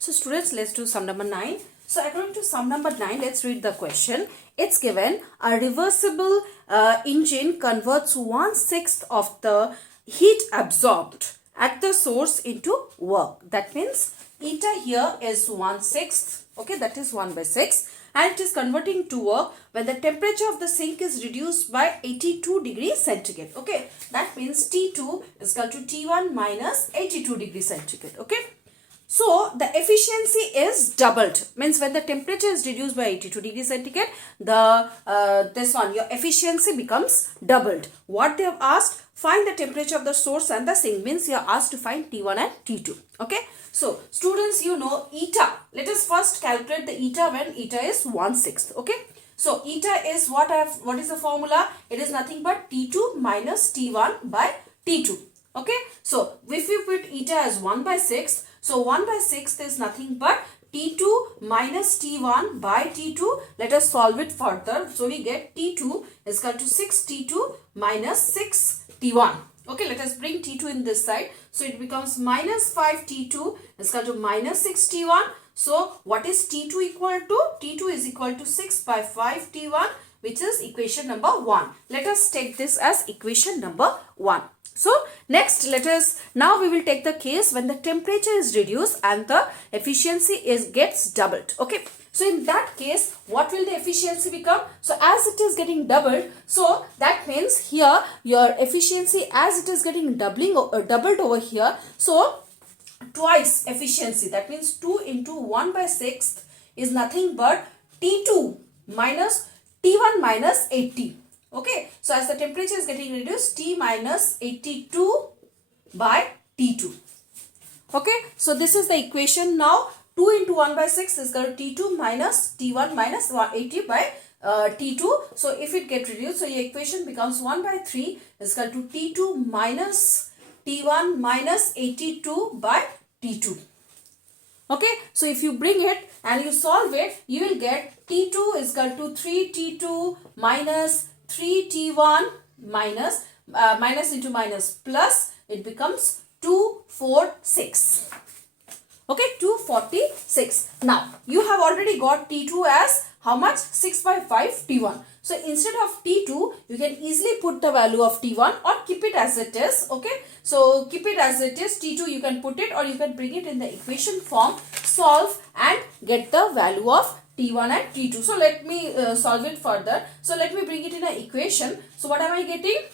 So students, let's do sum number 9. So according to sum number 9, let's read the question. It's given a reversible engine converts 1/6 of the heat absorbed at the source into work. That means eta here is 1/6. Okay, that is 1 by 6. And it is converting to work when the temperature of the sink is reduced by 82 degrees centigrade. Okay, that means T2 is equal to T1 minus 82 degrees centigrade. Okay, so the efficiency is doubled. Means when the temperature is reduced by 82 degrees centigrade, your efficiency becomes doubled. What they have asked? Find the temperature of the source and the sink. Means you are asked to find T1 and T2. Okay. So students, you know eta. Let us first calculate the eta when eta is 1/6. Okay. So eta is what is the formula? It is nothing but T2 minus T1 by T2. Okay. So if you put eta as 1 by 6, so 1 by 6 is nothing but T2 minus T1 by T2. Let us solve it further. So we get T2 is equal to 6 T2 minus 6 T1. Okay, let us bring T2 in this side. So it becomes minus 5 T2 is equal to minus 6 T1. So what is T2 equal to? T2 is equal to 6 by 5 T1, which is equation number 1. Let us take this as equation number 1. So next now we will take the case when the temperature is reduced and the efficiency gets doubled. Okay. So in that case, what will the efficiency become? So as it is getting doubled, so that means here your efficiency as it is getting doubled over here. So twice efficiency, that means 2 into 1 by 6 is nothing but T2 minus T1 minus 80. Okay, so as the temperature is getting reduced, T minus 82 by T2. Okay, so this is the equation now. 2 into 1 by 6 is equal to T2 minus T1 minus 180 by T2. So if it gets reduced, so your equation becomes 1 by 3 is equal to T2 minus T1 minus 82 by T2. Okay, so if you bring it and you solve it, you will get T2 is equal to 3T2 minus 3T1 minus minus into minus plus, it becomes 246. Okay, 246. Now, you have already got T2 as how much? 6 by 5 T1. So, instead of T2, you can easily put the value of T1 or keep it as it is. Okay, so keep it as it is. T2 you can put it or you can bring it in the equation form, solve and get the value of T1 and T2. So, let me solve it further. So, let me bring it in an equation. So, what am I getting?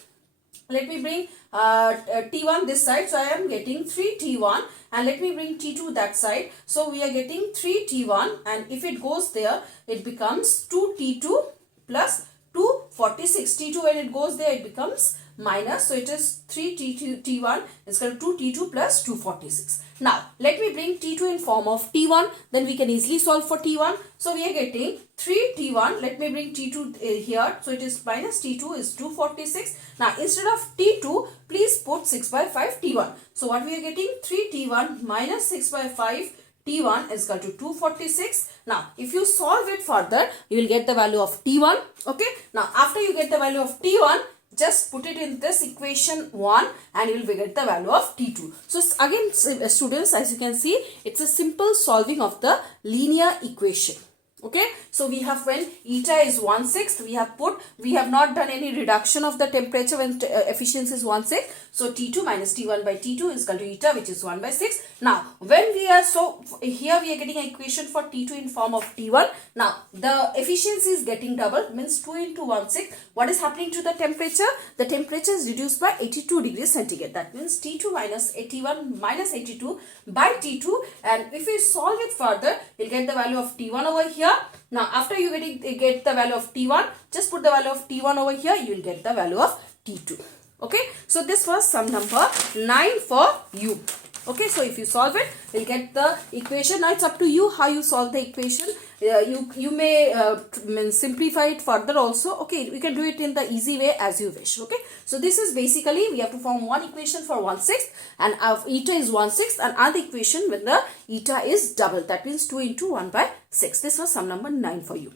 Let me bring T1 this side. So, I am getting 3T1 and let me bring T2 that side. So, we are getting 3T1 and if it goes there, it becomes 2T2 plus 246. T2 when it goes there, it becomes minus. So, it is 3T1 is equal to 2T2 plus 246. Now, let me bring T2 in form of T1. Then we can easily solve for T1. So, we are getting 3T1. Let me bring T2 here. So, it is minus T2 is 246. Now, instead of T2, please put 6 by 5 T1. So, what we are getting? 3T1 minus 6 by 5 T1 is equal to 246. Now, if you solve it further, you will get the value of T1. Okay. Now, after you get the value of T1, just put it in this equation 1 and you will get the value of T2. So, again students, as you can see, it's a simple solving of the linear equation. Okay, so we have when eta is 1/6, we have not done any reduction of the temperature when efficiency is 1/6. So T2 minus T1 by T2 is equal to eta, which is 1/6. Now, when we are, so here we are getting an equation for T2 in form of T1. Now, the efficiency is getting double, means 2 into 1/6. What is happening to the temperature? The temperature is reduced by 82 degrees centigrade. That means T2 minus 81 minus 82 by T2. And if we solve it further, you'll get the value of T1 over here. Now, after you get the value of T1, just put the value of T1 over here, you will get the value of T2. Okay, so this was sum number 9 for you. Okay, so if you solve it, you'll get the equation. Now, it's up to you how you solve the equation. You may simplify it further also. Okay, we can do it in the easy way as you wish. Okay, so this is basically we have to form one equation for 1/6 and eta is 1/6 and other equation when the eta is double, that means 2 into 1 by 6. This was sum number 9 for you.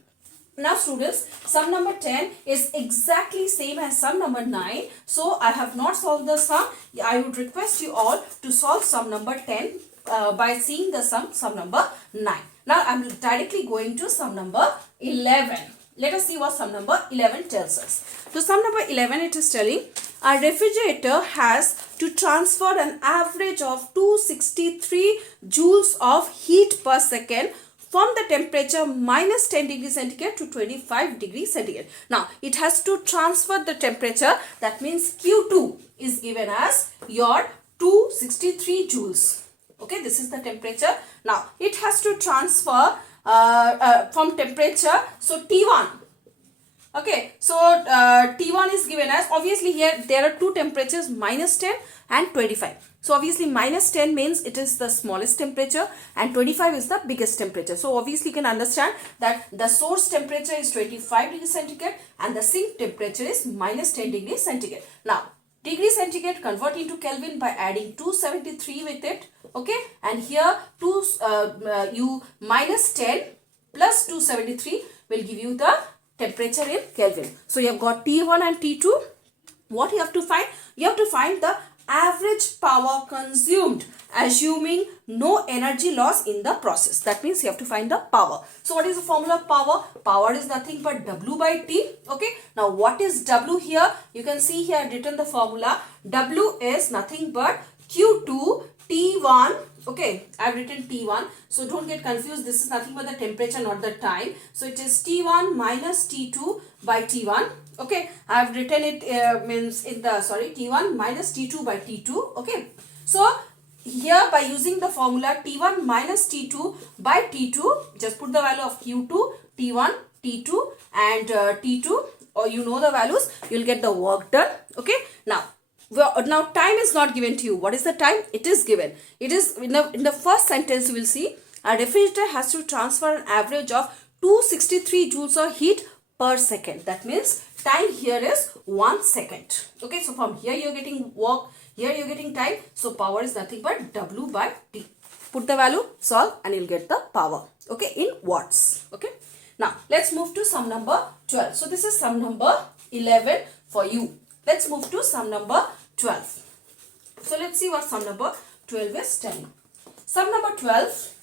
Now students, sum number 10 is exactly same as sum number 9. So I have not solved the sum. I would request you all to solve sum number 10 by seeing the sum number 9. Now I am directly going to sum number 11. Let us see what sum number 11 tells us. So sum number 11, it is telling a refrigerator has to transfer an average of 263 joules of heat per second from the temperature minus 10 degrees centigrade to 25 degrees centigrade. Now, it has to transfer the temperature. That means Q2 is given as your 263 joules. Okay, this is the temperature. Now, it has to transfer from temperature. So, T1. Okay, so T1 is given as, obviously here there are two temperatures, minus 10 and 25. So obviously minus 10 means it is the smallest temperature and 25 is the biggest temperature. So obviously you can understand that the source temperature is 25 degrees centigrade and the sink temperature is minus 10 degrees centigrade. Now, degree centigrade convert into Kelvin by adding 273 with it. Okay, and here you minus 10 plus 273 will give you the temperature in Kelvin. So you have got T1 and T2. What you have to find? You have to find the average power consumed, assuming no energy loss in the process. That means you have to find the power. So what is the formula of power? Power is nothing but W by T. Okay. Now what is W here? You can see here I have written the formula. W is nothing but Q2 T1. Okay, I have written T1. So don't get confused. This is nothing but the temperature, not the time. So it is T1 minus T2 by T1. Okay, I have written it means in the T1 minus T2 by T2. Okay, so here by using the formula T1 minus T2 by T2, just put the value of Q2, T1, T2 and T2, or you know the values, you will get the work done. Okay, now time is not given to you. What is the time? It is given. It is in the first sentence you will see a refrigerator has to transfer an average of 263 joules of heat per second. That means time here is 1 second. Okay, so from here you are getting work, here you are getting time. So power is nothing but W by T. Put the value, solve, and you'll get the power. Okay, in watts. Okay, now let's move to sum number 12. So this is sum number 11 for you. Let's move to sum number 12. So let's see what sum number 12 is telling. Sum number 12,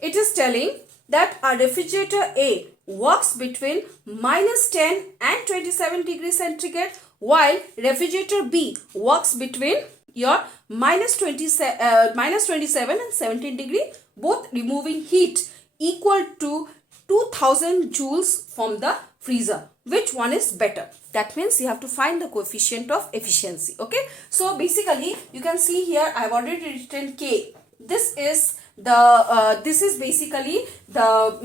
it is telling that a refrigerator A works between minus 10 and 27 degrees centigrade, while refrigerator B works between your minus 27 and 17 degree, both removing heat equal to 2000 joules from the freezer. Which one is better? That means you have to find the coefficient of efficiency. Okay, so basically you can see here I have already written K. This is the this is basically the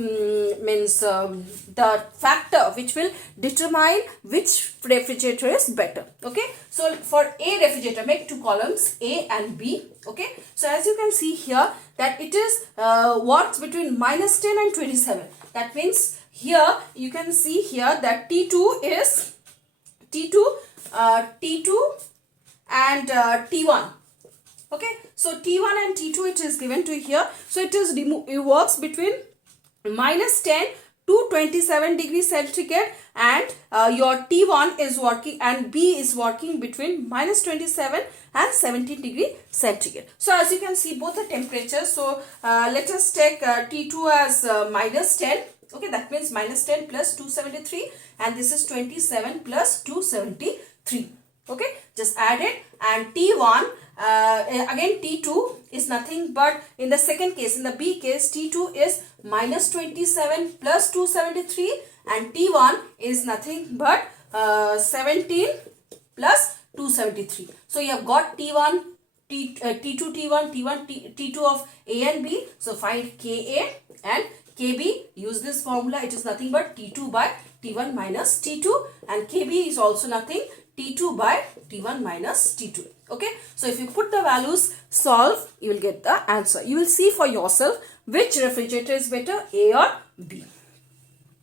the factor which will determine which refrigerator is better. Okay, so for A refrigerator, make two columns, A and B. Okay, so as you can see here that it is works between minus 10 and 27. That means here you can see here that T2 is T2 and T1. Okay, so T1 and T2 it is given to here. So it works between minus 10 to 27 degrees centigrade, and your T1 is working and B is working between minus 27 and 17 degree centigrade. So as you can see both the temperatures. So let us take T2 as minus 10. Okay, that means minus 10 plus 273, and this is 27 plus 273. Okay, just add it, and T1 again T2 is nothing but in the second case, in the B case, T2 is minus 27 plus 273 and T1 is nothing but 17 plus 273. So you have got T1, T2 T1, T1 T2 of A and B. So find Ka and Kb. Use this formula. It is nothing but T2 by T1 minus T2, and Kb is also nothing T2 by T1 minus T2. Okay, so if you put the values, solve, you will get the answer. You will see for yourself which refrigerator is better, A or B.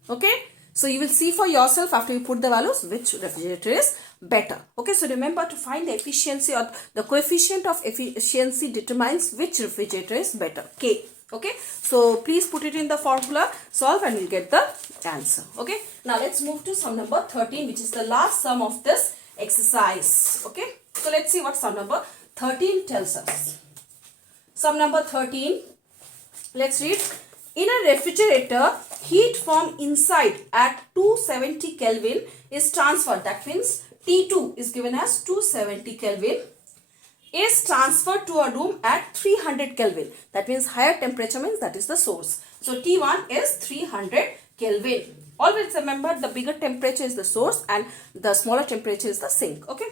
Okay, so you will see for yourself after you put the values which refrigerator is better. Okay, so remember to find the efficiency, or the coefficient of efficiency determines which refrigerator is better, K. Okay, so please put it in the formula, solve, and you'll get the answer. Okay, now let's move to sum number 13, which is the last sum of this exercise. Okay, so let's see what sum number 13 tells us. Sum number 13, let's read. In a refrigerator, heat from inside at 270 Kelvin is transferred. That means T2 is given as 270 Kelvin. Is transferred to a room at 300 Kelvin. That means higher temperature means that is the source. So T1 is 300 Kelvin. Always remember the bigger temperature is the source and the smaller temperature is the sink. Okay.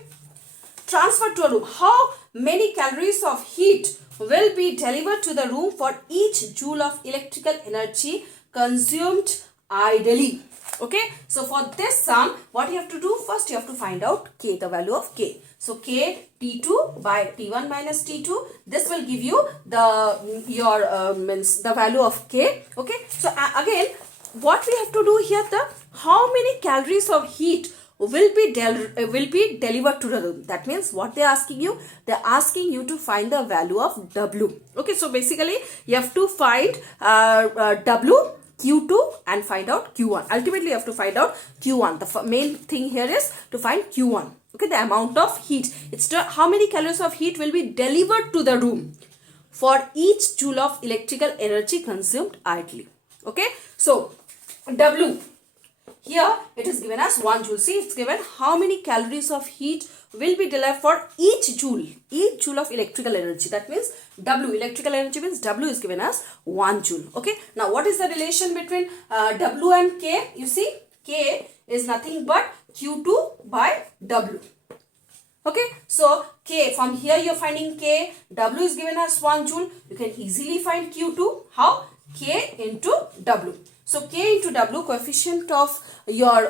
Transferred to a room. How many calories of heat will be delivered to the room for each joule of electrical energy consumed ideally? Okay, so for this sum, what you have to do? First, you have to find out K, the value of K. So K T2 by T1 minus T2. This will give you the value of K. Okay, so again, what we have to do here, how many calories of heat will be delivered to the room. That means what they are asking you? They are asking you to find the value of W. Okay, so basically you have to find W, Q2 and find out Q1. Ultimately you have to find out Q1. The main thing here is to find Q1. Okay, the amount of heat. It's how many calories of heat will be delivered to the room for each joule of electrical energy consumed idly. Okay, so W. Here it is given as 1 joule. See, it's given how many calories of heat will be delivered for each joule of electrical energy. That means W, electrical energy means W is given as 1 joule. Okay, now what is the relation between W and K? You see, K is nothing but Q2 by W. Okay, so K, from here you are finding K, W is given as 1 joule. You can easily find Q2. How? K into W. So K into W, coefficient of your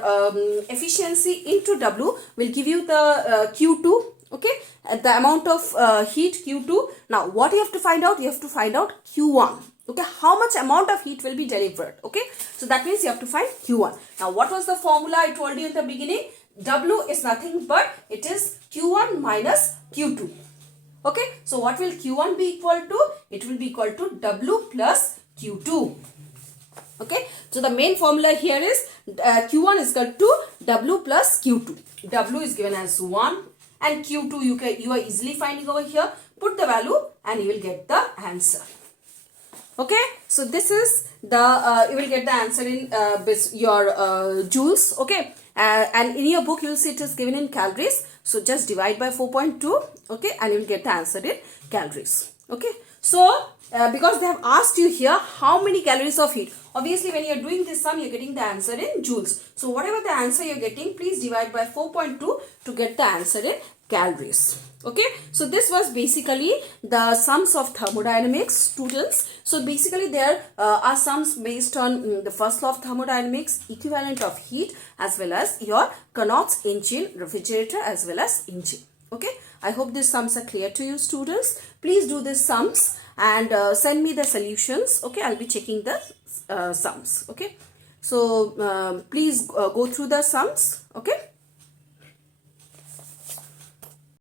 efficiency into W will give you the Q2. Okay, the amount of heat Q2. Now what you have to find out? You have to find out Q1. Okay, how much amount of heat will be delivered? Okay, so that means you have to find Q1. Now what was the formula I told you in the beginning? W is nothing but it is Q1 minus Q2. Okay, so what will Q1 be equal to? It will be equal to W plus Q2. Okay, so the main formula here is Q1 is equal to W plus Q2. W is given as 1 and Q2 you are easily finding over here. Put the value and you will get the answer. Okay, so this is the you will get the answer in your joules. Okay, and in your book you will see it is given in calories. So just divide by 4.2. Okay, and you will get the answer in calories. Okay, so because they have asked you here how many calories of heat. Obviously, when you are doing this sum, you are getting the answer in joules. So whatever the answer you are getting, please divide by 4.2 to get the answer in calories. Okay, so this was basically the sums of thermodynamics, students. So basically there are sums based on the first law of thermodynamics, equivalent of heat, as well as your Carnot's engine, refrigerator, as well as engine. Okay, I hope these sums are clear to you, students. Please do these sums and send me the solutions. Okay, I'll be checking the sums. Okay, so please go through the sums. Okay.